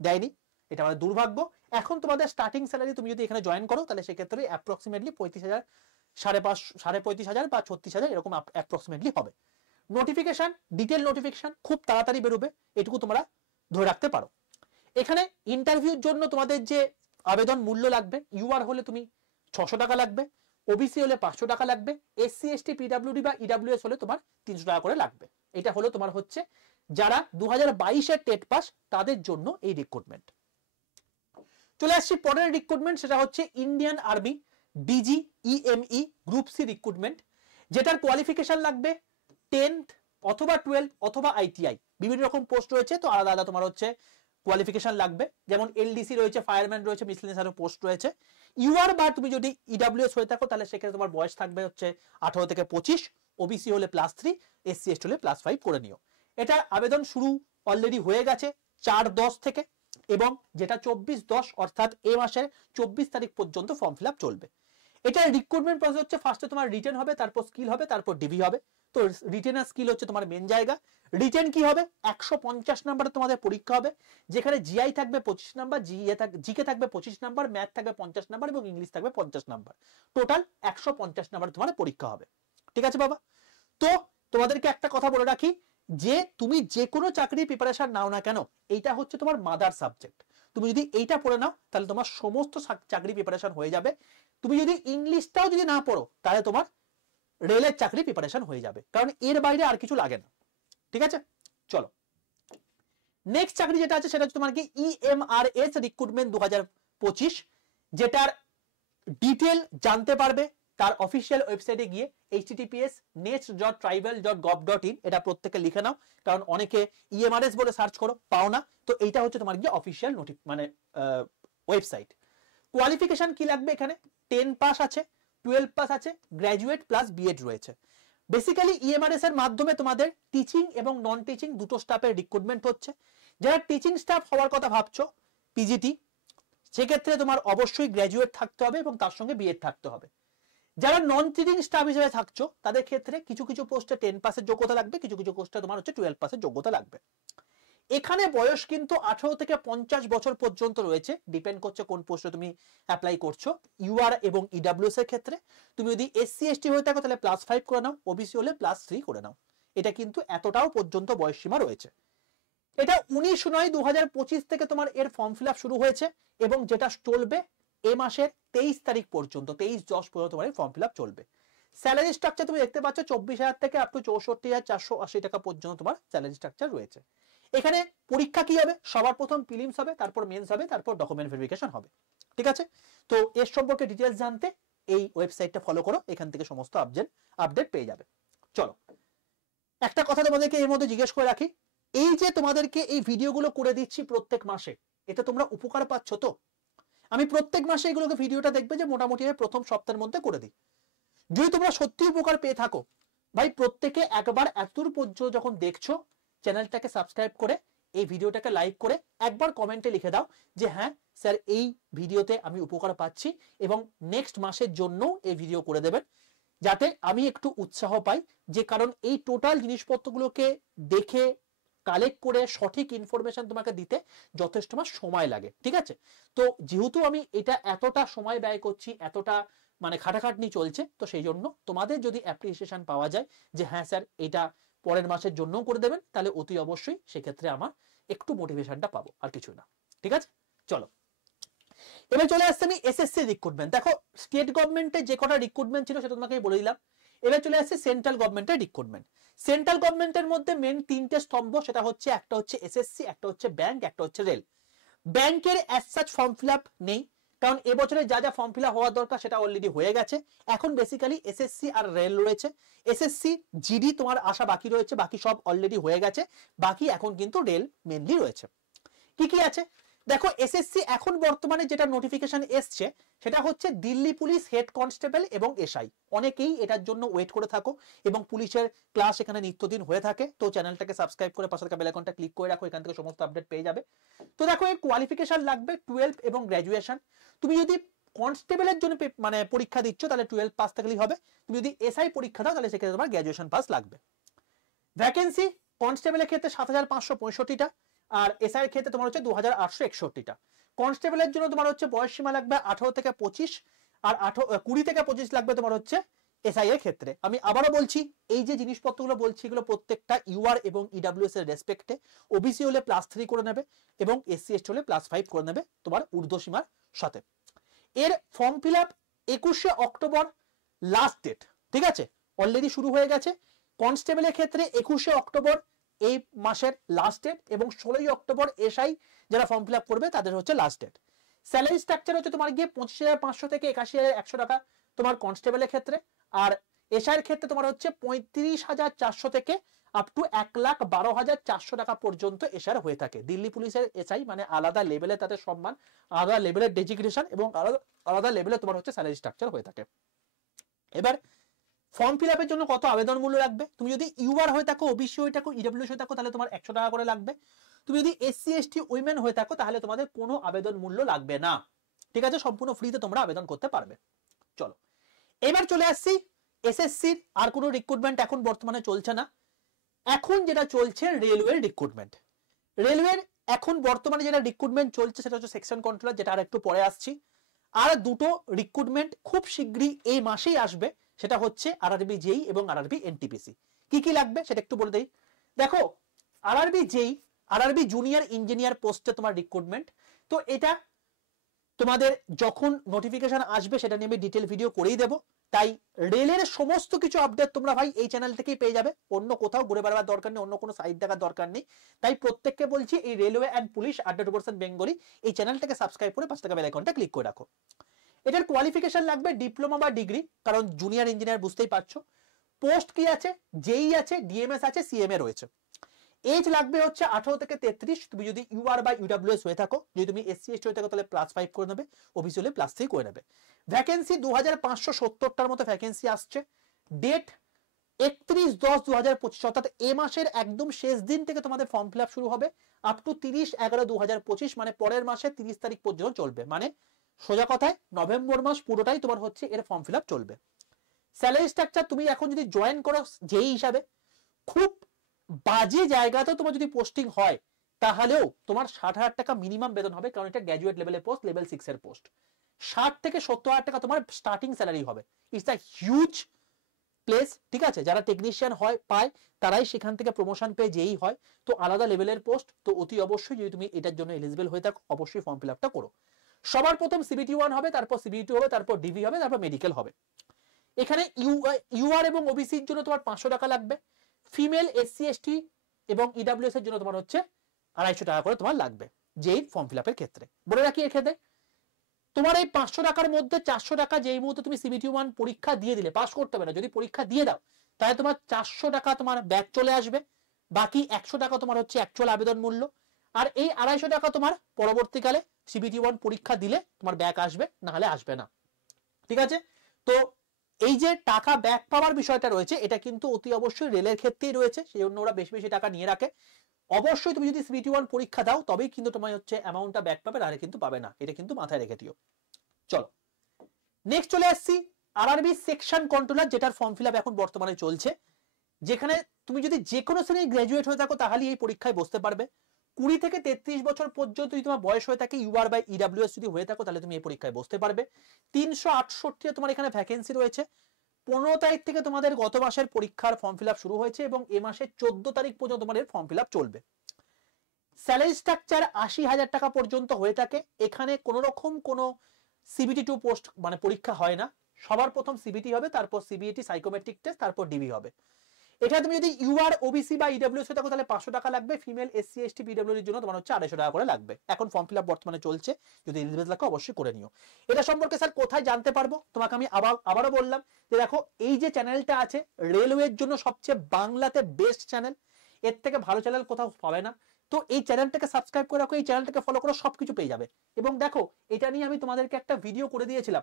দেয়নি, এটা আমাদের দুর্ভাগ্য। এখন তোমাদের স্টার্টিং স্যালারি তুমি যদি এখানে জয়েন করো, তাহলে সেক্ষেত্রে অ্যাপ্রক্সিমেটলি 35,000, 35,500 বা 36,000 এরকম অ্যাপ্রক্সিমেটলি হবে। নোটিফিকেশন, ডিটেল নোটিফিকেশন খুব তাড়াতাড়ি বেরোবে, এটুকু তোমরা ধরে রাখতে পারো। এখানে ইন্টারভিউর জন্য তোমাদের যে আবেদন মূল্য লাগবে, ইউআর হলে তুমি 600 টাকা লাগবে, ওবিসি হলে 500 টাকা লাগবে, এসসি এসটি পিডব্লিউডি বা ইডব্লিউএস হলে তোমার 300 টাকা করে লাগবে। এটা হলো তোমার হচ্ছে যারা 2022-এর টেট পাস, তাদের জন্য এই রিক্রুটমেন্ট। চলে আসছি পরের রিক্রুটমেন্ট, সেটা হচ্ছে Indian army DG EME group C recruitment, যেটার কোয়ালিফিকেশন লাগবে 10th অথবা 12 অথবা আইটিআই। বিভিন্ন রকম পোস্ট রয়েছে, তো আলাদা আলাদা তোমার হচ্ছে কোয়ালিফিকেশন লাগবে। যেমন এলডিসি রয়েছে, ফায়ারম্যান রয়েছে, মিসলেনিয়াস আরো পোস্ট রয়েছে। ইউআর বা তুমি যদি ইডব্লিউএস হয়ে থাকো, তাহলে সেক্ষেত্রে তোমার বয়স থাকবে হচ্ছে 18 থেকে 25, ওবিসি হলে +3, এসসি এসটি হলে +5 করে নিও। এটা আবেদন শুরু অলরেডি হয়ে গেছে 4/10 থেকে, এবং যেটা 24/10 অর্থাৎ এই মাসের 24 তারিখ পর্যন্ত ফর্ম ফিল আপ চলবে। এটা রিক্রুটমেন্ট প্রসেস হচ্ছে, ফার্স্টে তোমার রিটেন হবে, তারপর স্কিল হবে, তারপর ডিভি হবে। তো রিটেন আর স্কিল হচ্ছে তোমার মেন জায়গা। রিটেন কি হবে, 150 নাম্বারে তোমাদের পরীক্ষা হবে, যেখানে জিআই থাকবে 25 নাম্বার, জিকে থাকবে 25 নাম্বার, ম্যাথ থাকবে 50 নাম্বার এবং ইংলিশ থাকবে 50 নাম্বার। টোটাল 150 নাম্বার তোমার পরীক্ষা হবে। ঠিক আছে বাবা? তো তোমাদেরকে একটা কথা বলে রাখি, যে তুমি যে কোনো চাকরি প্রিপারেশন নাও না কেন, এইটা হচ্ছে তোমার মাদার সাবজেক্ট। তুমি যদি এইটা পড়ে নাও, তাহলে তোমার সমস্ত চাকরি প্রিপারেশন হয়ে যাবে। তুমি যদি ইংলিশটাও যদি না পড়ো, তাহলে তোমার রেলের চাকরি প্রিপারেশন হয়ে যাবে, কারণ এর বাইরে আর কিছু লাগে না। ঠিক আছে, চলো নেক্সট চাকরি যেটা আছে সেটা হচ্ছে তোমার কি ইএমআরএস রিক্রুটমেন্ট 2025, যেটার ডিটেল জানতে পারবে তার অফিসিয়াল ওয়েবসাইটে গিয়ে https://nest.tribal.gov.in। এটা প্রত্যেকে লিখে নাও, কারণ অনেকে ইএমআরএস বলে সার্চ করো, পাও না। তো এইটা হচ্ছে তোমার গিয়ে অফিসিয়াল মানে ওয়েবসাইট। কোয়ালিফিকেশন কি লাগবে, এখানে 10 পাস আছে, 12 পাস আছে, গ্র্যাজুয়েট প্লাস বিএড রয়েছে। বেসিক্যালি ইএমআরএস এর মাধ্যমে তোমাদের টিচিং এবং নন টিচিং দুটো স্টাফের রিক্রুটমেন্ট হচ্ছে। যারা টিচিং স্টাফ হওয়ার কথা ভাবছো, পিজিটি, সেক্ষেত্রে তোমার অবশ্যই গ্র্যাজুয়েট থাকতে হবে এবং তার সঙ্গে বিএড থাকতে হবে। যারা নন টিচিং স্টাফ হিসেবে থাকছো, তাদের ক্ষেত্রে কিছু কিছু পোস্টে 10 পাসের যোগ্যতা লাগবে, কিছু কিছু পোস্টে তোমার হচ্ছে 12 পাসের যোগ্যতা লাগবে। এখানে বয়স কিন্তু 18 থেকে 50 বছর পর্যন্ত রয়েছে, ডিপেন্ড করছে কোন পোস্টে তুমি অ্যাপ্লাই করছো। ইউআর এবং ইডব্লিউএস এর ক্ষেত্রে তুমি যদি এসসি এসটি হয়ে থাকো, তাহলে +5 করে নাও, ওবিসি হলে +3 করে নাও। এটা কিন্তু এতটাও পর্যন্ত বয়স সীমা রয়েছে। এটা 19/9/2025 থেকে তোমার এর ফর্ম ফিল আপ শুরু হয়েছে, এবং যেটা চলবে এ মাসের 23 তারিখ পর্যন্ত, 23/10 পর্যন্ত তোমার ফর্ম ফিল আপ চলবে। স্যালারি স্ট্রাকচার তুমি দেখতে পাচ্ছ 24,000 থেকে আপ টু 64,480 টাকা পর্যন্ত তোমার স্যালারি স্ট্রাকচার রয়েছে। এখানে পরীক্ষা কি হবে, সবার প্রথম প্রিলিমস হবে, তারপর মেন্স হবে, তারপর ডকুমেন্ট ভেরিফিকেশন হবে। ঠিক আছে, তো এর সম্পর্কে ডিটেইলস জানতে এই ওয়েবসাইটটা ফলো করো, এখান থেকে সমস্ত আপডেট পেয়ে যাবে। চলো একটা কথা তোমাদেরকে এর মধ্যে জিজ্ঞেস করে রাখি, এই যে তোমাদেরকে এই ভিডিওগুলো করে দিচ্ছি প্রত্যেক মাসে, এতে তোমরা উপকার পাচ্ছ তো? আমি প্রত্যেক মাসে এগুলোকে ভিডিওটা দেখবে যে মোটামুটি প্রথম সপ্তাহের মধ্যে করে দিই। যদি তোমরা সত্যি উপকার পেয়ে থাকো, ভাই প্রত্যেকে একবার এতদূর পর্যন্ত যখন দেখছো, চ্যানেলটাকে সাবস্ক্রাইব করে এই ভিডিওটাকে লাইক করে একবার কমেন্টে লিখে দাও যে হ্যাঁ স্যার এই ভিডিওতে আমি উপকার পাচ্ছি, এবং নেক্সট মাসের জন্য এই ভিডিও করে দেবেন, যাতে আমি একটু উৎসাহ পাই। যে কারণ এই টোটাল জিনিসপত্রগুলোকে দেখে কালেক্ট করে সঠিক ইনফরমেশন তোমাকে দিতে যথেষ্ট সময় লাগে। ঠিক আছে, তো যেহেতু আমি এটা এতটা সময় ব্যয় করছি, এতটা মানে খাটাখাটনি চলছে, তো সেই জন্য তোমাদের যদি অ্যাপ্রিসিয়েশন পাওয়া যায় যে হ্যাঁ স্যার এটা পরের মাসের জন্য করে দেবেন, তাহলে অতি অবশ্যই সেক্ষেত্রে আমার একটু মোটিভেশনটা পাবো, আর কিছু না। ঠিক আছে, চলো এবার চলে আসছে আমি এসএসসি রিক্রুটমেন্ট। দেখো স্টেট গভর্নমেন্টে যে কটা রিক্রুটমেন্ট ছিল সেটা তোমাকে বলে দিলাম। এবার চলে আসছে সেন্ট্রাল গভর্নমেন্টের রিক্রুটমেন্ট। সেন্ট্রাল গভর্নমেন্টের মধ্যে মেন তিনটে স্তম্ভ, সেটা হচ্ছে একটা হচ্ছে এসএসসি, একটা হচ্ছে ব্যাংক, একটা হচ্ছে রেল। ব্যাংকের as such form fill up নেই, কারণ এবছরে যা যা ফর্ম ফিল আপ হওয়ার দরকার সেটা অলরেডি হয়ে গেছে। এখন বেসিক্যালি এসএসসি আর রেল রয়েছে। এসএসসি জিডি তোমার আসা বাকি রয়েছে, বাকি সব অলরেডি হয়ে গেছে, বাকি এখন কিন্তু রেল মেনলি রয়েছে। কি কি আছে দেখো, এসএসসি এখন বর্তমানে যেটা নোটিফিকেশন এসছে সেটা হচ্ছে দিল্লি পুলিশ হেড কনস্টেবল এবং এসআই। অনেকেই এটার জন্য ওয়েট করে থাকো এবং পুলিশের ক্লাস এখানে নিত্যদিন হয়ে থাকে, তো চ্যানেলটাকে সাবস্ক্রাইব করে পাশে থাকা বেল আইকনটা ক্লিক করে রাখো, এখান থেকে সমস্ত আপডেট পেয়ে যাবে। তো দেখো এর কোয়ালিফিকেশন লাগবে 12 এবং গ্র্যাজুয়েশন। তুমি যদি কনস্টেবলের জন্য মানে পরীক্ষা দিচ্ছ তাহলে 12 পাস থাকলেই হবে, তুমি যদি এসআই পরীক্ষা দাও তাহলে সেক্ষেত্রে তোমার গ্র্যাজুয়েশন পাস লাগবে। ভ্যাকেন্সি কনস্টেবলের ক্ষেত্রে 7565টা, আর এসআই এর ক্ষেত্রে তোমার হচ্ছে 2861টা। কনস্টেবলের জন্য তোমার হচ্ছে বয়স সীমা লাগবে 18 থেকে 25, আর 20 থেকে 25 লাগবে তোমার হচ্ছে এসআই এর ক্ষেত্রে। আমি আবারও বলছি, এই যে জিনিসপত্রগুলো বলছি এগুলো প্রত্যেকটা ইউআর এবং ইডব্লিউএস এর রেসপেক্টে। ওবিসি হলে +3 করে নেবে এবং এসসি এসটি হলে +5 করে নেবে তোমার ঊর্ধ্বসীমার সাথে। এর ফর্ম ফিল আপ 21শে অক্টোবর লাস্ট ডেট, ঠিক আছে, অলরেডি শুরু হয়ে গেছে। কনস্টেবলের ক্ষেত্রে 21শে অক্টোবর এই মাসের লাস্ট ডেট, এবং 16ই অক্টোবর এসআই যারা ফর্ম ফিল আপ করবে তাদের হচ্ছে লাস্ট ডেট। স্যালারি স্ট্রাকচার হচ্ছে তোমার গিয়ে 25,500 থেকে 81,100 টাকা তোমার কনস্টেবলের ক্ষেত্রে, আর এসআই এর ক্ষেত্রে তোমার হচ্ছে 35,400 থেকে আপ টু 1,12,400 টাকা পর্যন্ত এসআই হয়ে থাকে। দিল্লি পুলিশের এসআই মানে আলাদা লেভেলে তাদের সম্মান, আলাদা লেভেলের ডেজিগনেশন এবং আলাদা লেভেলে তোমার হচ্ছে স্যালারি স্ট্রাকচার হয়ে থাকে। এবার ফর্ম ফিল আপের জন্য কত আবেদন মূল্য লাগবে, তুমি যদি ইউআর হয়ে থাকো, ওবিসি হয়ে থাকো, ইডব্লিউএস হয়ে থাকো তাহলে তোমার 100 টাকা করে লাগবে। তুমি যদি এসসি এসটি উইমেন হয়ে থাকো তাহলে তোমাদের কোনো আবেদন মূল্য লাগবে না, ঠিক আছে, সম্পূর্ণ ফ্রিতে তোমরা আবেদন করতে পারবে। চলো এবার চলে আসছি এসএসসির আর কোনো রিক্রুটমেন্ট এখন বর্তমানে চলছে না, এখন যেটা চলছে রেলওয়ের রিক্রুটমেন্ট। রেলওয়ের এখন বর্তমানে যেটা রিক্রুটমেন্ট চলছে সেটা হচ্ছে সেকশন কন্ট্রোলার, যেটা আর একটু পরে আসছি। আর দুটো রিক্রুটমেন্ট খুব শীঘ্রই এই মাসেই আসবে, সেটা হচ্ছে আরআরবি জেই এবং আরআরবি এনটিপিসি। কি কি লাগবে সেটা একটু বলে দেই। দেখো আরআরবি জেই, আরআরবি জুনিয়র ইঞ্জিনিয়ার পোস্টে তোমার রিক্রুটমেন্ট, তো এটা তোমাদের যখন নোটিফিকেশন আসবে সেটা নিয়ে আমি ডিটেল ভিডিও করেই দেবো। তাই রেলের সমস্ত কিছু আপডেট তোমরা ভাই এই চ্যানেল থেকেই পেয়ে যাবে, অন্য কোথাও ঘুরে বেড়াবার দরকার নেই, অন্য কোনো সাইট দেখার দরকার নেই। তাই প্রত্যেককে বলছি এই রেলওয়ে অ্যান্ড পুলিশ 100% বেঙ্গলি এই চ্যানেলটাকে সাবস্ক্রাইব করে পাশে থাকা বেল আইকনটা ক্লিক করে রাখো। এটার কোয়ালিফিকেশন লাগবে ডিপ্লোমা বা ডিগ্রি, কারণ জুনিয়র ইঞ্জিনিয়ার বুঝতেই পারছো। পোস্ট কি আছে, জেই আছে, ডিএমএস আছে, সিএমএ রয়েছে। এজ লাগবে হচ্ছে 18 থেকে 33, তুমি যদি ইউআর বা ইউডব্লিউএস হয়ে থাকো, যদি তুমি এসসি এসটি হয়ে থাকো তাহলে +5 করে নেবে, ওবিসি হলে +3 করে নেবে। ভ্যাকেন্সি 2570টার মতো ভ্যাকেন্সি আসছে। ডেট 31/10/2025, অর্থাৎ এই মাসের একদম শেষ দিন থেকে তোমাদের ফর্ম ফিল আপ শুরু হবে আপ টু 30/11/2025, মানে পরের মাসে 30 তারিখ পর্যন্ত চলবে। মানে সোজা কথায় নভেম্বর মাস পুরোটাই তোমার হচ্ছে এর ফর্ম ফিল আপ চলবে। স্যালারি স্ট্রাকচার তুমি এখন যদি জয়েন করো যেই হিসাবে, খুব বাজে জায়গাতেও তোমার যদি পোস্টিং হয় তাহলেও তোমার 60,000 টাকা মিনিমাম বেতন হবে, কারণ এটা গ্র্যাজুয়েট লেভেলের পোস্ট, লেভেল 6 এর পোস্ট। 60 থেকে 70,000 টাকা তোমার স্টার্টিং স্যালারি হবে। ইটস আ হিউজ প্লেস, ঠিক আছে, যারা টেকনিশিয়ান হয় পায় তারাই সেখান থেকে প্রমোশন পেয়ে যেই হয়, তো আলাদা লেভেলের পোস্ট, তো অতি অবশ্যই যদি তুমি এটার জন্য এলিজিবল হয়ে থাকো অবশ্যই ফর্ম ফিল আপটা করো। সবার প্রথম সিবিটি 1 হবে, তারপর সিবিটি 2 হবে, তারপর ডিভি হবে, তারপর মেডিকেল হবে। এখানে ইউআর এবং ওবিসির জন্য তোমার 500 টাকা লাগবে, ফিমেল এসসি এসটি এবং ইডব্লিউএস এর জন্য তোমার হচ্ছে 250 টাকা করে তোমার লাগবে যেই ফর্ম ফিল আপের ক্ষেত্রে। বলে রাখি এক্ষেত্রে তোমার এই 500 টাকার মধ্যে 400 টাকা যেই মুহূর্তে তুমি সিবিটি 1 পরীক্ষা দিয়ে দিলে, পাস করতে হবে না, যদি পরীক্ষা দিয়ে দাও তাহলে তোমার 400 টাকা তোমার ব্যাক চলে আসবে, বাকি 100 টাকা তোমার হচ্ছে অ্যাকচুয়াল আবেদন মূল্য, আর এই 250 টাকা তোমার পরবর্তীকালে সিবিটি 1 পরীক্ষা দিলে তোমার ব্যাক আসবে, না হলে আসবে না, ঠিক আছে। তো এই যে টাকা ব্যাক পাওয়ার বিষয়টা রয়েছে এটা কিন্তু অতি অবশ্যই রেলের ক্ষেত্রেই রয়েছে, সেই জন্য ওরা বেশি বেশি টাকা নিয়ে রাখে। অবশ্যই তুমি যদি সিবিটি 1 পরীক্ষা দাও তবেই কিন্তু তোমার হচ্ছে অ্যামাউন্টটা ব্যাক পাবে, নাহলে কিন্তু পাবে না, এটা কিন্তু মাথায় রেখে দিও। চলো নেক্সট চলে আসছি আরআরবি সেকশন কন্ট্রোলার, যেটার ফর্ম ফিল আপ এখন বর্তমানে চলছে, যেখানে তুমি যদি যে কোনো শ্রেণীর গ্র্যাজুয়েট হয়ে থাকো তাহলে এই পরীক্ষায় বসতে পারবে। 20 থেকে 33 বছর পর্যন্ত যদি তোমার বয়স হয়ে থাকে, ইউআর বা ইডব্লিউএস যদি হয়ে থাকো তাহলে তুমি এই পরীক্ষায় বসতে পারবে। 368 তোমার এখানে ভ্যাকেন্সি রয়েছে। 15 তারিখ থেকে তোমাদের গত মাসের পরীক্ষার ফর্ম ফিল আপ শুরু হয়েছে এবং এ মাসের 14 তারিখ পর্যন্ত তোমাদের ফর্ম ফিল আপ চলবে। স্যালারি স্ট্রাকচার 80,000 টাকা পর্যন্ত হয়ে থাকে। এখানে কোনো রকম কোনো সিবিটি 2 পোস্ট মানে পরীক্ষা হয় না, সবার প্রথম সিবিটি হবে, তারপর সিবিএটি সাইকোমেট্রিক টেস্ট, তারপর ডিবি হবে। এটা তুমি যদি ইউআর ওবিসি বা ইডব্লিউএস থাকো তাহলে 500 টাকা লাগবে, ফিমেল এসসি এসটি পিডব্লিউ এর জন্য তোমার হচ্ছে 250 টাকা করে লাগবে। এখন ফর্ম ফিল আপ বর্তমানে চলছে, যদি এলিজিবল থাকো অবশ্যই করে নিও। এটা সম্পর্কে স্যার কোথায় জানতে পারবো, তোমাকে আমি আবারও বললাম যে দেখো এই যে চ্যানেলটা আছে রেলওয়ের জন্য সবচেয়ে বাংলাতে বেস্ট চ্যানেল, এর থেকে ভালো চ্যানেল কোথাও পাবে না। তো এই চ্যানেলটাকে সাবস্ক্রাইব করে রাখো, এই চ্যানেলটাকে ফলো করো, সবকিছু পেয়ে যাবে। এবং দেখো এটা নিয়ে আমি তোমাদেরকে একটা ভিডিও করে দিয়েছিলাম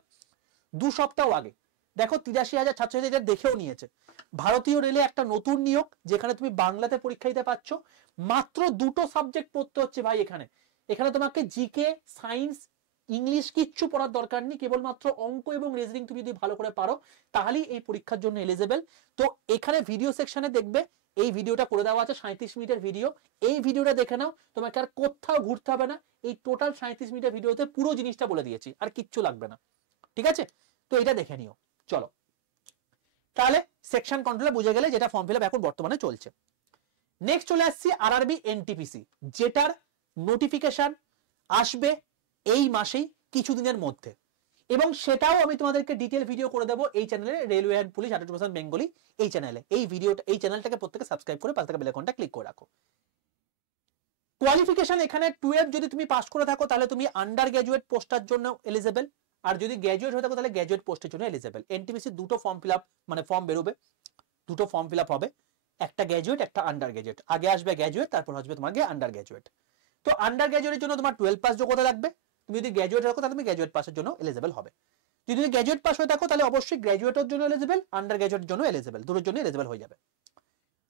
2 সপ্তাহ আগে, দেখো 83,000 ছাত্রছাত্রীদের দেখেও নিয়েছে। ভারতীয় রেলে একটা নতুন নিয়োগ, যেখানে তুমি বাংলাতে পরীক্ষা দিতে পারছো, মাত্র 2টো সাবজেক্ট পড়তে হচ্ছে ভাই। এখানে তোমাকে জিকে, সায়েন্স, ইংলিশ কিচ্ছু পড়ার দরকার নেই, কেবলমাত্র অঙ্ক এবং রিজনিং তুমি যদি ভালো করে পারো তাহলেই এই পরীক্ষার জন্য এলিজিবল। তো এখানে ভিডিও সেকশনে দেখবে এই ভিডিওটা করে দেওয়া আছে, 37 মিনিটের ভিডিও। এই ভিডিওটা দেখে নাও, তোমাকে আর কোথাও ঘুরতে হবে না, এই টোটাল 37 মিনিটের ভিডিওতে পুরো জিনিসটা বলে দিয়েছি, আর কিচ্ছু লাগবে না। ঠিক আছে, তো এটা দেখে নিও। চলো তাহলে সেকশন কন্ট্রোলে বুঝে গেলে যেটা ফর্ম ফিল আপ এখন বর্তমানে চলছে। নেক্সট চলে আসছি আরআরবি এনটিপিসি, যেটার নোটিফিকেশন আসবে এই মাসেই কিছুদিনের মধ্যে, এবং সেটাও আমি তোমাদেরকে ডিটেল ভিডিও করে দেবো এই চ্যানেলে, রেলওয়ে অ্যান্ড পুলিশ 100% বেঙ্গলি এই চ্যানেলে। এই ভিডিওটা, এই চ্যানেলটাকে প্রত্যেকে সাবস্ক্রাইব করে পাশে থাকা বেল আইকনটা ক্লিক করে রাখো। কোয়ালিফিকেশন এখানে 12 যদি তুমি পাস করে থাকো তাহলে তুমি আন্ডার গ্র্যাজুয়েট পোস্টার জন্য এলিজিবল, আর যদি গ্র্যাজুয়েট হয়ে থাকো তাহলে গ্র্যাজুয়েট পোস্টের জন্য এলিজিবল। এনটিপিসি দুটো ফর্ম ফিল আপ মানে ফর্ম বেরোবে, দুটো ফর্ম ফিল আপ হবে, একটা গ্র্যাজুয়েট একটা আন্ডার গ্র্যাজুয়েট। আগে আসবে গ্র্যাজুয়েট, তারপর আসবে তোমার আন্ডার গ্র্যাজুয়েট। তো আন্ডার গ্র্যাজুয়েটের জন্য তোমার 12 পাস যোগ্যতা লাগবে। তুমি যদি গ্র্যাজুয়েট থাকো তাহলে তুমি গ্র্যাজুয়েট পাসের জন্য এলিজিবল হবে। যদি তুমি গ্র্যাজুয়েট পাস হয়ে থাকো তাহলে অবশ্যই গ্র্যাজুয়েটের জন্য এলিজিবল, আন্ডার গ্র্যাজুয়েটের জন্য এলিজিবল, দুটোর জন্য এলিজিবল হয়ে যাবে।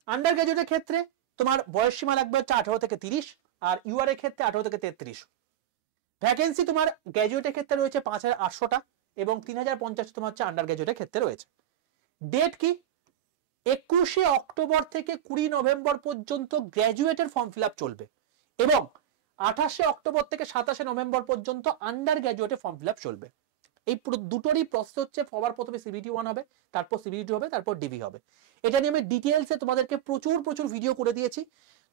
আন্ডার গ্র্যাজুয়েটের ক্ষেত্রে তোমার বয়স সীমা লাগবে হচ্ছে 18 থেকে 30, আর ইউআর এর ক্ষেত্রে 18 থেকে 33। ভ্যাকেন্সি তোমার গ্র্যাজুয়েটের ক্ষেত্রে রয়েছে 5,800টা এবং 3,050 তোমার হচ্ছে আন্ডার গ্র্যাজুয়েটের ক্ষেত্রে রয়েছে। ডেট কি, 21শে অক্টোবর থেকে 20 নভেম্বর পর্যন্ত গ্র্যাজুয়েটের ফর্ম ফিল আপ চলবে, এবং 28শে অক্টোবর থেকে 27শে নভেম্বর পর্যন্ত আন্ডার গ্র্যাজুয়েটের ফর্ম ফিল আপ চলবে। এই দুটোরই প্রসেস হচ্ছে, সবার প্রথমে সিবিটি 1 হবে, তারপর সিবিটি 2 হবে, তারপর ডিবি হবে। এটা নিয়ে আমি ডিটেইলসে তোমাদেরকে প্রচুর ভিডিও করে দিয়েছি,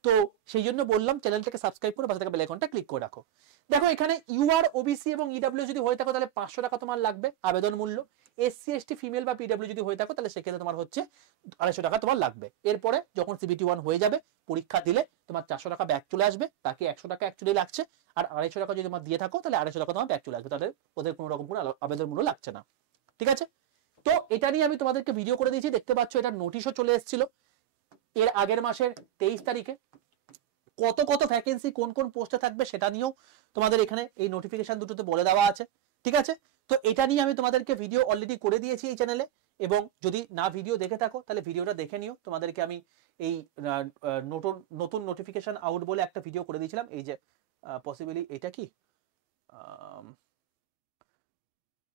তো সেই জন্য বললাম চ্যানেলটাকে সাবস্ক্রাইব করে পাশে থাকা বেল আইকনটা ক্লিক করে রাখো। দেখো এখানে ইউআর ওবিসি এবং ইডব্লিউ যদি হয়ে থাকো তাহলে 500 টাকা তোমার লাগবে আবেদন মূল্য। এসসি এসটি ফিমেল বা পিডব্লিউ যদি হয়ে থাকো তাহলে সেক্ষেত্রে তোমার হচ্ছে 250 টাকা তোমার লাগবে। এরপরে যখন সিবিটি 1 হয়ে যাবে, পরীক্ষা দিলে তোমার 400 টাকা ব্যাক চলে আসবে, বাকি 100 টাকা অ্যাকচুয়ালি লাগছে। আর 250 টাকা যদি তোমার দিয়ে থাকো তাহলে 250 টাকা তোমার ব্যাক চলে আসবে, তাহলে ওদের কোনো রকম কোনো আবেদন মূল্য লাগছে না। ঠিক আছে, তো এটা নিয়ে আমি তোমাদেরকে ভিডিও করে দিয়েছি, দেখতে পাচ্ছ এটা নোটিশও চলে এসেছিল এর আগের মাসের 23 তারিখে। কত ভ্যাকেন্সি কোন কোন পোস্টে থাকবে সেটা নিয়েও তোমাদের এখানে এই নোটিফিকেশন দুটোতে বলে দেওয়া আছে। ঠিক আছে, তো এটা নিয়ে আমি তোমাদেরকে ভিডিও অলরেডি করে দিয়েছি এই চ্যানেলে, এবং যদি না ভিডিও দেখে থাকো তাহলে ভিডিওটা দেখে নিও। তোমাদেরকে আমি এই নতুন নোটিফিকেশন আউট বলে একটা ভিডিও করে দিয়েছিলাম, এই যে পসিবলি এটা কি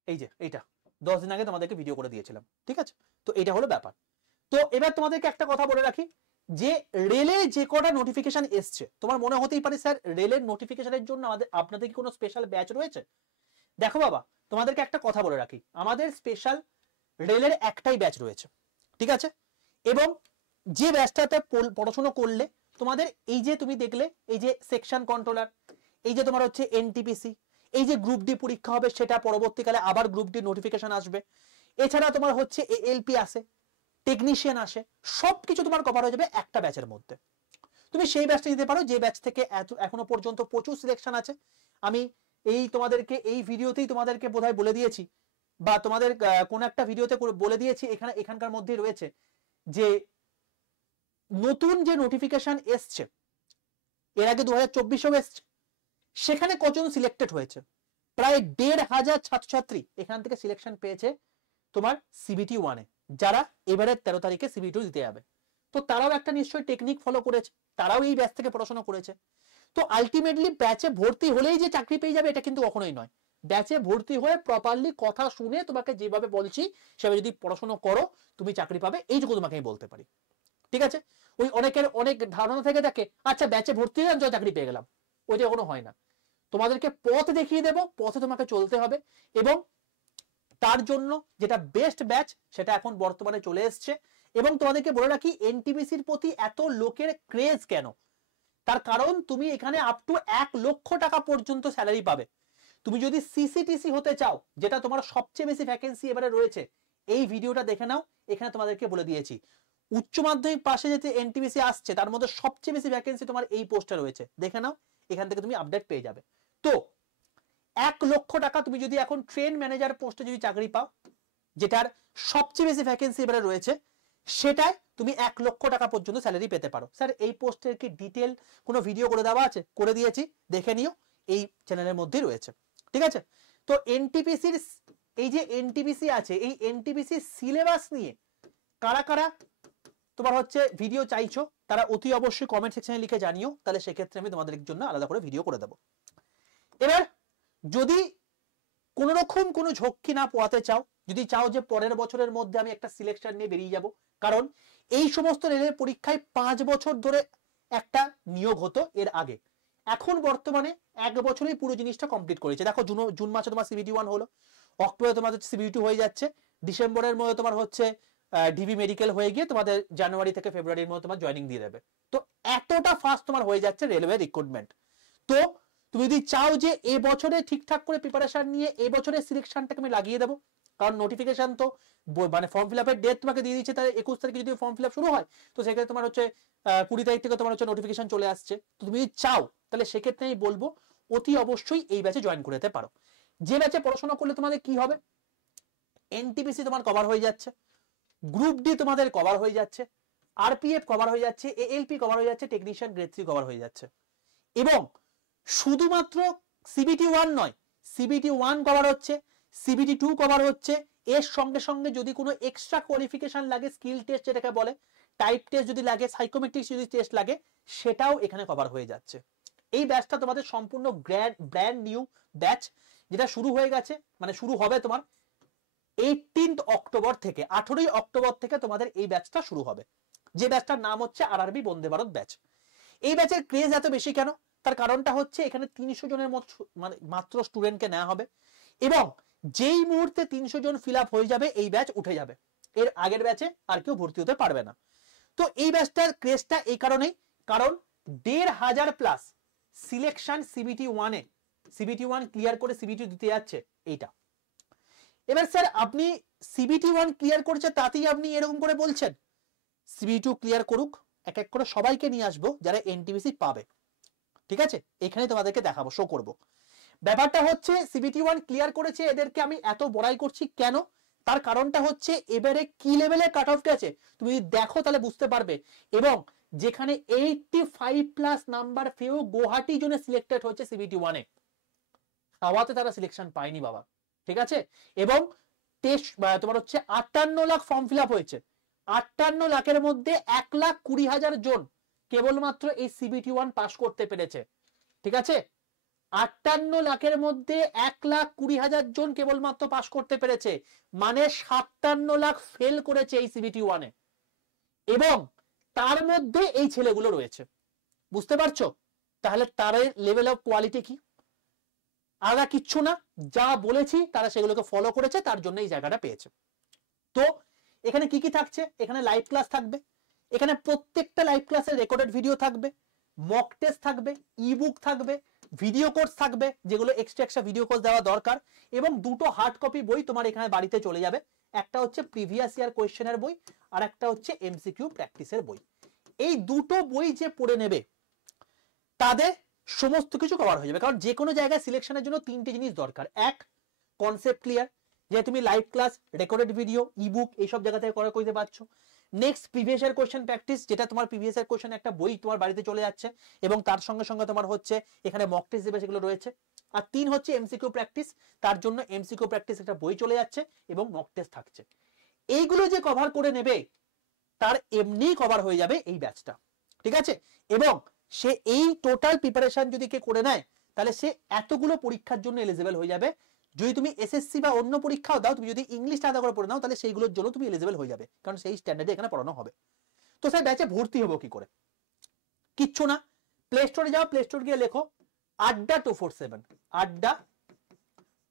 এই যে এইটা 10 দিন আগে তোমাদেরকে ভিডিও করে দিয়েছিলাম। ঠিক আছে, তো এটা হলো ব্যাপার। তো এবার তোমাদেরকে একটা কথা বলে রাখি, যে রেলে যে কটা নোটিফিকেশন এসছে, তোমার মনে হতেই পারে স্যার রেলের নোটিফিকেশনের জন্য আপনাদের কি কোনো স্পেশাল ব্যাচ রয়েছে? দেখো বাবা, তোমাদেরকে একটা কথা বলে রাখি, আমাদের স্পেশাল রেলের একটাই ব্যাচ রয়েছে। ঠিক আছে, এবং যে ব্যাচটাতে পড়াশোনা করলে তোমাদের এই যে তুমি দেখলে এই যে সেকশন কন্ট্রোলার, এই যে তোমার হচ্ছে এনটিপিসি, এই যে গ্রুপ ডি পরীক্ষা হবে, সেটা পরবর্তীকালে আবার গ্রুপ ডি নোটিফিকেশন আসবে, এছাড়া তোমার হচ্ছে এএলপি আসে, টেকনিশিয়ান আসে, সবকিছু তোমার কভার হয়ে যাবে একটা ব্যাচের মধ্যে। তুমি সেই ব্যাচটা নিতে পারো যে ব্যাচ থেকে এখনো পর্যন্ত প্রচুর সিলেকশন আছে। আমি তোমাদেরকে এই ভিডিওতেই তোমাদেরকে বোধহয় বলে দিয়েছি, বা তোমাদের কোন একটা ভিডিওতে বলে দিয়েছি, এখানকার মধ্যে রয়েছে যে নতুন যে নোটিফিকেশন এসছে, এর আগে 2024-এও এসছে, সেখানে কজন সিলেক্টেড হয়েছে, প্রায় 1,500 ছাত্রছাত্রী এখান থেকে সিলেকশন পেয়েছে তোমার সিবিটি 1-এ, যারা এবারে 13 তারিখে সিবিটি 2 দিতে যাবে। তো তারাও একটা নিশ্চয়ই টেকনিক ফলো করেছে, তারাও এই ব্যাচ থেকে পড়াশোনা করেছে। তো আলটিমেটলি ব্যাচে ভর্তি হলেই যে চাকরি পেয়ে যাবে এটা কিন্তু কখনোই নয়। ব্যাচে ভর্তি হয়ে প্রপারলি কথা শুনে তোমাকে যেভাবে বলছি সেভাবে যদি পড়াশোনা করো তুমি চাকরি পাবে, এইটুকু তোমাকে আমি বলতে পারি। ঠিক আছে, ওই অনেকের অনেক ধারণা থেকে থাকে আচ্ছা ব্যাচে ভর্তি হলাম তো চাকরি পেয়ে গেলাম, ওইটা কখনো হয় না। তোমাদেরকে পথ দেখিয়ে দেব, পথে তোমাকে চলতে হবে, এবং তার জন্য যেটা বেস্ট ব্যাচ সেটা এখন বর্তমানে চলে এসছে। এবং তোমাদেরকে বলে রাখি এনটিপিসির প্রতি এত লোকের ক্রেজ কেন, তার কারণ তুমি এখানে আপ টু 1 লক্ষ টাকা পর্যন্ত স্যালারি পাবে। তুমি যদি সিসিটিসি হতে চাও, যেটা তোমার সবচেয়ে বেশি ভ্যাকেন্সি এবারে রয়েছে, এই ভিডিওটা দেখে নাও, এখানে তোমাদেরকে বলে দিয়েছি। উচ্চ মাধ্যমিক পাশে যেতে এনটিপিসি আসছে তার মধ্যে সবচেয়ে বেশি ভ্যাকেন্সি তোমার এই পোস্টে রয়েছে, দেখে নাও, এখান থেকে তুমি আপডেট পেয়ে যাবে। তো 1 লক্ষ টাকা তুমি যদি এখন ট্রেন ম্যানেজার পোস্টে যদি চাকরি পাও, যেটার সবচেয়ে বেশি ভ্যাকেন্সি এবারে রয়েছে, সেটাই তুমি 1 লক্ষ টাকা পর্যন্ত স্যালারি পেতে পারো। স্যার এই পোস্টের কি ডিটেল কোনো ভিডিও করে দেওয়া আছে? করে দিয়েছি, দেখে নিও, এই চ্যানেলের মধ্যেই রয়েছে, ঠিক আছে? তো এনটিপিসির এই যে এনটিপিসি আছে, এই এনটিপিসি সিলেবাস নিয়ে কারা কারা তোমার হচ্ছে ভিডিও চাইছো তারা অতি অবশ্যই কমেন্ট সেকশনে লিখে জানিও, তাহলে সেক্ষেত্রে আমি তোমাদের জন্য আলাদা করে ভিডিও করে দেবো। এবার যদি কোন রকম কোনো ঝক্কি না পোয়াতে চাও, যদি চাও যে পরের বছরের মধ্যে আমি একটা সিলেকশন নিয়ে বেরিয়ে যাব, কারণ এই সমস্ত রেলের পরীক্ষায় 5 বছর ধরে একটা নিয়োগ হতো এর আগে, এখন বর্তমানে 1 বছরেই পুরো জিনিসটা কমপ্লিট করেছে। দেখো জুন মাসে তোমার সিবিটি 1 হলো, অক্টোবরে তোমাদের সিবিটি 2 হয়ে যাচ্ছে, ডিসেম্বরের মধ্যে তোমার হচ্ছে ডিবি মেডিকেল হয়ে গিয়ে তোমাদের জানুয়ারি থেকে ফেব্রুয়ারির মধ্যে তোমার জয়েনিং দিয়ে দেবে। তো এতটা ফাস্ট তোমার হয়ে যাচ্ছে রেলওয়ে রিক্রুটমেন্ট। তো তুমি যদি চাও যে এই বছরে ঠিকঠাক করে প্রিপারেশন নিয়ে এই বছরের সিলেকশনটাকে আমি লাগিয়ে দেবো, কারণ নোটিফিকেশন তো মানে ফর্ম ফিল আপের ডেট তোমাকে দিয়ে দিচ্ছে, তাহলে 21 তারিখে যদি ফর্ম ফিল আপ শুরু হয়, তো সেক্ষেত্রে তোমার হচ্ছে 20 তারিখ থেকে তোমার হচ্ছে নোটিফিকেশন চলে আসছে। তো তুমি যদি চাও তাহলে সেক্ষেত্রে আমি বলবো অতি অবশ্যই এই ব্যাচে জয়েন করে যেতে পারো। যে ব্যাচে পড়াশোনা করলে তোমাদের কি হবে, এনটিপিসি তোমার কভার হয়ে যাচ্ছে, গ্রুপ ডি তোমাদের কভার হয়ে যাচ্ছে, আরপিএফ কভার হয়ে যাচ্ছে, এএলপি কভার হয়ে যাচ্ছে, টেকনিশিয়ান গ্রেড 3 কভার হয়ে যাচ্ছে, এবং শুধুমাত্র সিবিটি 1 নয়, সিবিটি 1 কভার হচ্ছে, সিবিটি 2 কভার হচ্ছে, এর সঙ্গে সঙ্গে যদি কোনো এক্সট্রা কোয়ালিফিকেশন লাগে, স্কিল টেস্ট যেটাকে বলে, টাইপ টেস্ট যদি লাগে, সাইকোমেট্রিক্স যদি টেস্ট লাগে, সেটাও এখানে কভার হয়ে যাচ্ছে। এই ব্যাচটা তোমাদের সম্পূর্ণ ব্র্যান্ড নিউ ব্যাচ, যেটা শুরু হয়ে গেছে, মানে শুরু হবে তোমার 18 অক্টোবর থেকে, 18 অক্টোবর থেকে তোমাদের এই ব্যাচটা শুরু হবে, যে ব্যাচটার নাম হচ্ছে আরআরবি বন্দে ভারত ব্যাচ। এই ব্যাচের ক্রেজ এত বেশি কেন? তার কারণটা হচ্ছে এখানে 300 জনের মতো মানে মাত্র স্টুডেন্টকে নেওয়া হবে, এবং যেই মুহূর্তে 300 জন ফিল আপ হয়ে যাবে এই ব্যাচ উঠে যাবে, এর আগের ব্যাচে আর কেউ ভর্তি হতে পারবে না। তো এই ব্যাচটার ক্রেজটা এই কারণেই, কারণ 1500 প্লাস সিলেকশন সিবিটি 1 এ, সিবিটি 1 ক্লিয়ার করে সিবিটি দিতে যাচ্ছে এইটা। এবার স্যার আপনি সিবিটি 1 ক্লিয়ার করেছে তাতেই আপনি এরকম করে বলছেন? সিবিটি 2 ক্লিয়ার করুক, এক এক করে সবাইকে নিয়ে আসবো যারা এনটিপিসি পাবে, ঠিক আছে? এখানে তোমাদেরকে দেখাবো, শো করব। ব্যাপারটা হচ্ছে সিবিটি 1 ক্লিয়ার করেছে এদেরকে আমি এত বড়াই করছি কেন, তার কারণটা হচ্ছে এবারে কি লেভেলের কাট অফ আছে তুমি দেখো তাহলে বুঝতে পারবে। এবং যেখানে 85 প্লাস নাম্বার পেয়েও গুয়াহাটি জোনে সিলেক্টেড হয়েছে সিবিটি 1 এ, হাওয়াতে তারা সিলেকশন পায়নি বাবা, ঠিক আছে? এবং টেস্ট তোমার হচ্ছে 58 লাখ ফর্ম ফিল আপ হয়েছে, 58 লাখের মধ্যে 1,20,000 জন কেবলমাত্র এই সিবিটি 1 পাস করতে পেরেছে, ঠিক আছে? 58 লাখের মধ্যে 1,20,000 জন কেবলমাত্র পাস করতে পেরেছে, মানে 57 লাখ ফেল করেছে এই সিবিটি 1 এ, এবং তার মধ্যে এই ছেলেগুলো রয়েছে, বুঝতে পারছো? তাহলে তার লেভেল অফ কোয়ালিটি কি? আলাদা কিচ্ছু না, যা বলেছি তারা সেগুলোকে ফলো করেছে, তার জন্য এই জায়গাটা পেয়েছে। তো এখানে কি কি থাকছে, এখানে লাইভ ক্লাস থাকবে, এখানে প্রত্যেকটা লাইভ ক্লাসের রেকর্ডেড ভিডিও থাকবে, মক টেস্ট থাকবে, ইবুক থাকবে, ভিডিও কোর্স থাকবে, যেগুলো এক্সট্রা ভিডিও কোর্স দেওয়া দরকার, এবং 2টো হার্ড কপি বই তোমার এখানে বাড়িতে চলে যাবে, একটা হচ্ছে প্রিভিয়াস ইয়ার কোয়েশ্চেনের বই, আর একটা হচ্ছে এমসিকিউ প্র্যাকটিসের বই। এই 2টো বই যে পড়ে নেবে তাদের সমস্ত কিছু কভার হয়ে যাবে, কারণ যে কোনো জায়গায় সিলেকশনের জন্য 3টে জিনিস দরকার। এক, কনসেপ্ট ক্লিয়ার, যে তুমি live class, recorded video, ebook এইসব জায়গা থেকে করা করতে পারছো। Next, previous year question practice, যেটা তোমার প্রিভিয়াস ইয়ার কোশ্চেন একটা বই তোমার বাড়িতে চলে যাচ্ছে, এবং তার সঙ্গে সঙ্গে তোমার হচ্ছে এখানে মক টেস্ট দেবে, সেগুলো রয়েছে। আর 3 হচ্ছে এমসিকিউ প্র্যাকটিস, তার জন্য এমসিকিউ প্র্যাকটিস একটা বই চলে যাচ্ছে এবং মক টেস্ট থাকছে। এইগুলো যে কভার করে নেবে তার এমনি কভার হয়ে যাবে এই ব্যাচটা, ঠিক আছে? এবং সে এই টোটাল প্রিপারেশন যদি কে করে নেয় তাহলে সে এতগুলো পরীক্ষার জন্য এলিজিবল হয়ে যাবে। যদি তুমি এসএসসি বা অন্য পরীক্ষাও দাও, তুমি যদি ইংলিশটা আলাদা করে পড়ে নাও তাহলে সেইগুলোর জন্য তুমি এলিজিবল হয়ে যাবে, কারণ সেই স্ট্যান্ডার্ডে এখানে পড়ানো হবে। তো স্যার ব্যাচে ভর্তি হবো কি করে? কিচ্ছু না, প্লে স্টোরে যাও, প্লে স্টোর গিয়ে লেখো আড্ডা 247, আড্ডা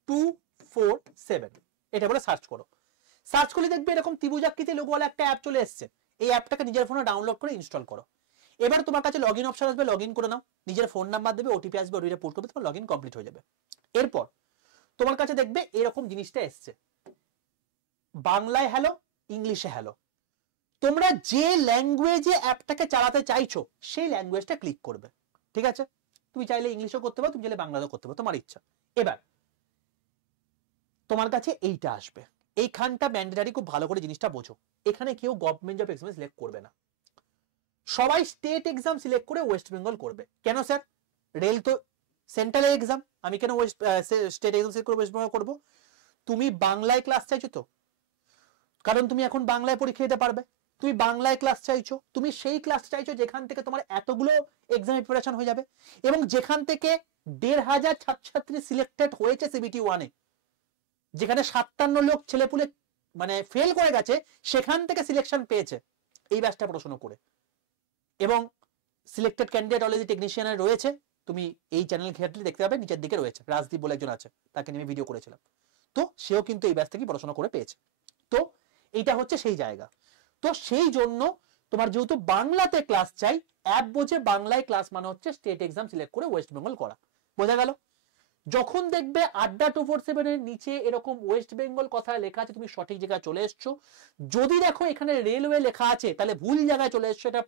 247, এটা বলে সার্চ করো। সার্চ করলে দেখবে এরকম ত্রিভুজাকৃতি লোগোওয়ালা একটা অ্যাপ চলে এসছে, এই অ্যাপটাকে নিজের ফোনে ডাউনলোড করে ইনস্টল করো। এবার তোমার কাছে লগইন অপশন আসবে, লগইন করে নাও, নিজের ফোন নাম্বার দেবে, ওটিপি আসবে, ওটিপিটা পুট করবে, তোমার লগইন কমপ্লিট হয়ে যাবে। এরপর তোমার কাছে দেখবে এরকম জিনিসটা এসছে, বাংলায় হ্যালো, ইংলিশে হ্যালো। তোমরা যে ল্যাঙ্গুয়েজে অ্যাপটাকে চালাতে চাইছো সেই ল্যাঙ্গুয়েজটা ক্লিক করবে, ঠিক আছে? তুমি চাইলে ইংলিশও করতে পারো, তুমি চাইলে বাংলাতেও করতে পারো, তোমার ইচ্ছা। এবার তোমার কাছে এইটা আসবে, এইখানটা ম্যান্ডেটারি, খুব ভালো করে জিনিসটা বোঝো। এখানে কেউ গভর্নমেন্ট জব এক্সাম সিলেক্ট করবে না, সবাই স্টেট এক্সাম সিলেক্ট করে ওয়েস্ট বেঙ্গল করবে। কেন স্যার? রেল তো সেন্ট্রাল এক্সাম, আমি কেন স্টেট এক্সাম সিলেক্ট করে ওয়েস্ট বেঙ্গল করবো? তুমি বাংলায় ক্লাস চাইছো তো, কারণ তুমি এখন বাংলায় পরীক্ষা দিতে পারবে, তুমি বাংলায় ক্লাস চাইছো, তুমি সেই ক্লাস চাইছো যেখান থেকে তোমার এতগুলো এক্সাম প্রিপারেশন হয়ে যাবে, এবং যেখান থেকে ১,৫০০ ছাত্রছাত্রী সিলেক্টেড হয়েছে সিবিটি 1-এ, যেখানে ৫৭ লোক ছেলেপুলে মানে ফেল করে গেছে, সেখান থেকে সিলেকশন পেয়েছে এই ব্যাচটা পড়াশোনা করে। এবং সিলেক্টেড ক্যান্ডিডেট অলরেডি টেকনিশিয়ানে রয়েছে, তুমি এই চ্যানেল ঘেটলে দেখতে পাবে, নিচের দিকে রয়েছে, রাজদীপ বলে একজন আছে, তাকে নিয়ে ভিডিও করেছিলাম, তো সেও কিন্তু এই ব্যাচ থেকে পড়াশোনা করে পেয়েছে। তো এইটা হচ্ছে সেই জায়গা। তো সেই জন্য তোমার যেহেতু বাংলাতে ক্লাস চাই, অ্যাপ বোঝে বাংলায় ক্লাস মানে হচ্ছে স্টেট এক্সাম সিলেক্ট করে ওয়েস্ট বেঙ্গল করা, বোঝা গেল? যখন দেখবে আড্ডা 247 এর নিচে এরকম ওয়েস্ট বেঙ্গল কথা লেখা আছে, তুমি সঠিক জায়গায় চলে এসছো। যদি দেখো এখানে রেলওয়ে লেখা আছে, তাহলে ভুল জায়গায় চলে এসছো, এটা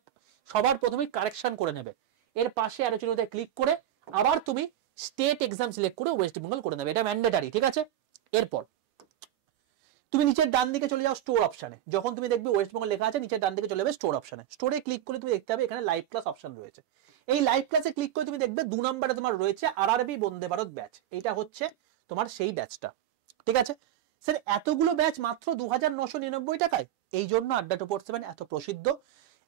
সবার প্রথমেই কারেকশন করে নেবে। এর পাশে অ্যারো চিহ্নতে ক্লিক করে আবার তুমি স্টেট এক্সাম সিলেক্ট করে ওয়েস্ট বেঙ্গল করে নেবে, এটা ম্যান্ডেটারি, ঠিক আছে? এরপর তুমি নিচের ডান দিকে চলে যাও স্টোর অপশনে, যখন তুমি দেখবে ওয়েস্ট বেঙ্গল লেখা আছে, নিচের ডান দিকে চলে যাবে স্টোর অপশনে, স্টোরে ক্লিক করে তুমি দেখতে পাবে এখানে লাইভ ক্লাস অপশন রয়েছে। এই লাইভ ক্লাসে ক্লিক করে তুমি দেখবে 2 নম্বরে তোমার রয়েছে আরআরবি বন্দে ভারত ব্যাচ, এটা হচ্ছে তোমার সেই ব্যাচটা, ঠিক আছে? স্যার এতগুলো ব্যাচ মাত্র 2,999 টাকায়, এই জন্য আড্ডা 247 এত প্রসিদ্ধ,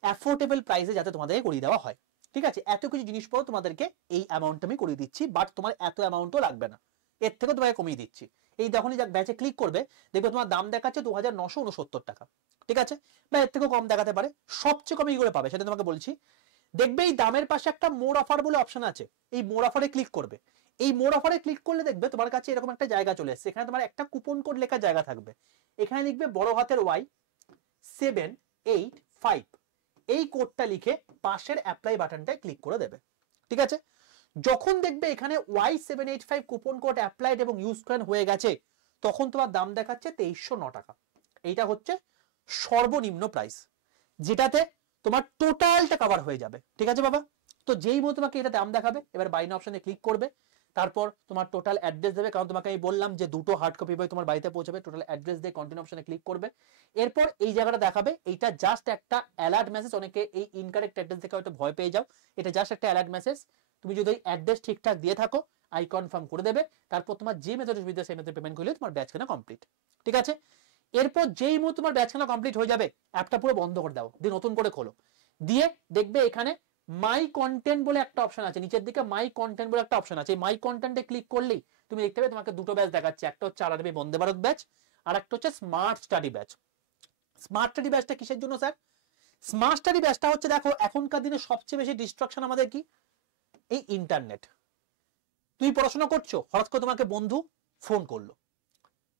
অ্যাফোর্ডেবল প্রাইসে যাতে তোমাদেরকে করিয়ে দেওয়া হয়, ঠিক আছে? এত কিছু জিনিসপত্র তোমাদেরকে এই অ্যামাউন্ট আমি করিয়ে দিচ্ছি, বাট তোমার এত অ্যামাউন্টও লাগবে না, এর থেকেও তোমাকে কমিয়ে দিচ্ছি। এই যখনই ব্যাচে ক্লিক করবে দেখবে তোমার দাম দেখাচ্ছে 2,969 টাকা, ঠিক আছে? বা এর থেকেও কম দেখাতে পারে, সবচেয়ে কম এইগুলো পাবে, সেটা তোমাকে বলছি। দেখবে এই দামের পাশে একটা মোর অফার বলে অপশন আছে, এই মোর অফারে ক্লিক করবে। এই মোর অফারে ক্লিক করলে দেখবে তোমার কাছে এরকম একটা জায়গা চলে এসেছে, এখানে তোমার একটা কুপন কোড লেখা জায়গা থাকবে, এখানে লিখবে বড় হাতের Y785, এই কোডটা লিখে পাশের অ্যাপ্লাই বাটনটায় ক্লিক করে দেবে, ঠিক আছে? যখন দেখবে এখানে Y785 কুপন কোড অ্যাপ্লাইড এবং ইউজ করেন হয়ে গেছে, তখন তোমার দাম দেখাচ্ছে 2309 টাকা। এইটা হচ্ছে সর্বনিম্ন প্রাইস, যেটাতে তোমার টোটালটা কভার হয়ে যাবে, ঠিক আছে বাবা? তো যেই মতো তোমাকে এটা দাম দেখাবে, এবার বাই নাও অপশনে ক্লিক করবে, তারপর তোমার টোটাল অ্যাড্রেস দেবে, কারণ তোমাকে আমি বললাম যে 2টো হার্ড কপি বই তোমার বাড়িতে পৌঁছাবে, টোটাল অ্যাড্রেস দিয়ে কন্টিনিউ অপশনে ক্লিক করবে। এরপর এই জায়গাটা দেখাবে, এইটা জাস্ট একটা অ্যালার্ট মেসেজ, অনেকে এই ইনকারেক্ট অ্যাড্রেস দেখে হয়তো ভয় পেয়ে যাও, এটা জাস্ট একটা অ্যালার্ট মেসেজ। তুমি যদি ওই অ্যাড্রেস ঠিকঠাক দিয়ে থাকো, আই কনফার্ম করে দেবে, তারপর তোমার যে মেথডে সুবিধা সেই মেথডে পেমেন্ট করলে তোমার ব্যাচ কেনা কমপ্লিট, ঠিক আছে? এরপর যেই মুহূর্তে তোমার ব্যাচ কেনা কমপ্লিট হয়ে যাবে, অ্যাপটা পুরো বন্ধ করে দাও, দিয়ে নতুন করে খোলো, দিয়ে দেখবে এখানে মাই কন্টেন্ট বলে একটা অপশন আছে, নিচের দিকে মাই কন্টেন্ট বলে একটা অপশন আছে, এই মাই কন্টেন্টে ক্লিক করলেই তুমি দেখতে পাবে তোমাকে 2টো ব্যাচ দেখাচ্ছে, একটা হচ্ছে আরআরবি বন্দে ভারত ব্যাচ, আর একটা হচ্ছে smart study batch. Smart study ব্যাচটা কিসের জন্য স্যার? স্মার্ট স্টাডি ব্যাচটা হচ্ছে, দেখো এখনকার দিনে সবচেয়ে বেশি ডিস্ট্রাকশন আমাদের কি, এই ইন্টারনেট। তুমি পড়াশোনা করছো, হঠাৎ করে তোমাকে বন্ধু ফোন করলো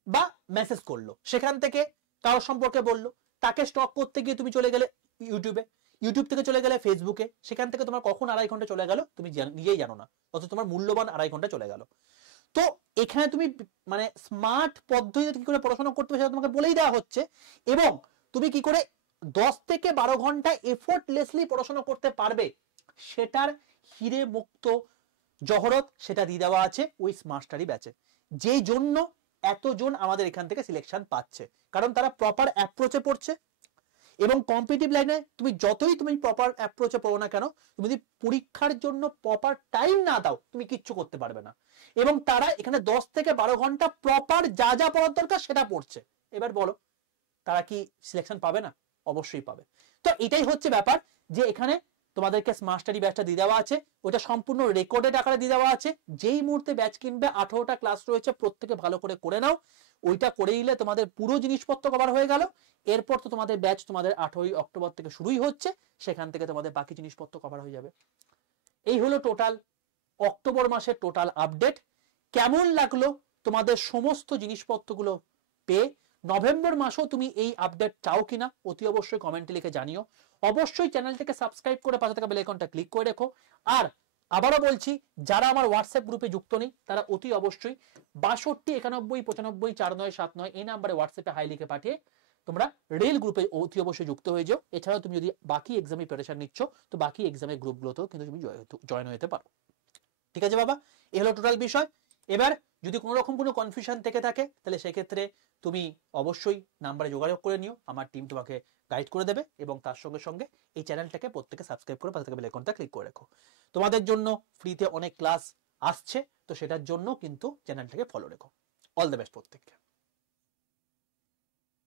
বা মেসেজ করলো, সেখান থেকে কারোর সম্পর্কে বললো, তাকে স্টক করতে গিয়ে তুমি চলে গেলে ইউটিউবে, ইউটিউব থেকে চলে গেলে ফেসবুকে, সেখান থেকে তোমার কখন 2.5 ঘন্টা চলে গেল তুমি নিজেই জানো না, অথচ তোমার মূল্যবান 2.5 ঘন্টা চলে গেল। তো এখানে তুমি মানে স্মার্ট পদ্ধতিতে কি করে পড়াশোনা করতে হবে সেটা তোমাকে বলেই দেওয়া হচ্ছে, এবং তুমি কি করে 10 থেকে 12 ঘন্টা এফোর্টলেসলি পড়াশোনা করতে পারবে সেটার হিরে মুক্ত জহরত সেটা দিয়ে দেওয়া আছে ওই স্মার্ট স্টাডি ব্যাচে, যেই জন্য এতজন আমাদের এখান থেকে সিলেকশন পাচ্ছে, কারণ তারা প্রপার অ্যাপ্রোচে পড়ছে। এবং কম্পিটিটিভ লাইনে তুমি যতই তুমি প্রপার অ্যাপ্রোচে পড়ো না কেন, তুমি যদি পরীক্ষার জন্য প্রপার টাইম না দাও, তুমি কিচ্ছু করতে পারবে না। এবং তারা এখানে 10 থেকে 12 ঘন্টা প্রপার যা যা পড়ার দরকার সেটা পড়ছে। এবার বলো তারা কি সিলেকশন পাবে না? অবশ্যই পাবে। তো এটাই হচ্ছে ব্যাপার, যে এখানে তোমাদেরকে স্মার্ট স্টাডি ব্যাচটা দিয়ে দেওয়া আছে, ওটা সম্পূর্ণ রেকর্ডেড আকারে দিয়ে দেওয়া আছে। যেই মুহূর্তে ব্যাচ কিনবে 18টা ক্লাস রয়েছে, প্রত্যেকে ভালো করে করে নাও, ওইটা করে নিলে তোমাদের পুরো জিনিসপত্র কভার হয়ে গেল। এরপর তো তোমাদের ব্যাচ তোমাদের 8ই অক্টোবর থেকে শুরুই হচ্ছে, সেখান থেকে তোমাদের বাকি জিনিসপত্র কভার হয়ে যাবে। এই হলো টোটাল অক্টোবর মাসের টোটাল আপডেট। কেমন লাগলো তোমাদের সমস্ত জিনিসপত্রগুলো পেয়ে? নভেম্বর মাসেও তুমি এই আপডেট চাও কিনা অতি অবশ্যই কমেন্টে লিখে জানিও। অবশ্যই চ্যানেলটিকে সাবস্ক্রাইব করে পাশে থাকা বেল আইকনটা ক্লিক করে রেখো। আর আবারও বলছি, যারা আমার হোয়াটসঅ্যাপ গ্রুপে যুক্ত নেই তারা অতি অবশ্যই 6291954979 এই নাম্বারে হোয়াটসঅ্যাপে হাই লিখে পাঠিয়ে তোমরা রেল গ্রুপে অতি অবশ্যই যুক্ত হয়ে যাও। এছাড়াও তুমি যদি বাকি এক্সামে প্রিপারেশন নিচ্ছ তো বাকি এক্সামের গ্রুপগুলোতেও কিন্তু তুমি জয়েন হতে পারো। ঠিক আছে বাবা, এ হলো টোটাল বিষয়। এবার যদি কোনো রকম কোনো কনফিউশন থেকে থাকে তাহলে সেক্ষেত্রে তুমি অবশ্যই নাম্বারে যোগাযোগ করে নিও, আমার টিম তোমাকে গাইড করে দেবে। এবং তার সঙ্গে সঙ্গে এই চ্যানেলটাকে প্রত্যেকে সাবস্ক্রাইব করে পাশে থাকা বেল আইকনটা ক্লিক করে রেখো। তোমাদের জন্য ফ্রিতে অনেক ক্লাস আসছে, তো সেটার জন্য কিন্তু চ্যানেলটাকে ফলো রেখো। অল দ্য বেস্ট প্রত্যেককে।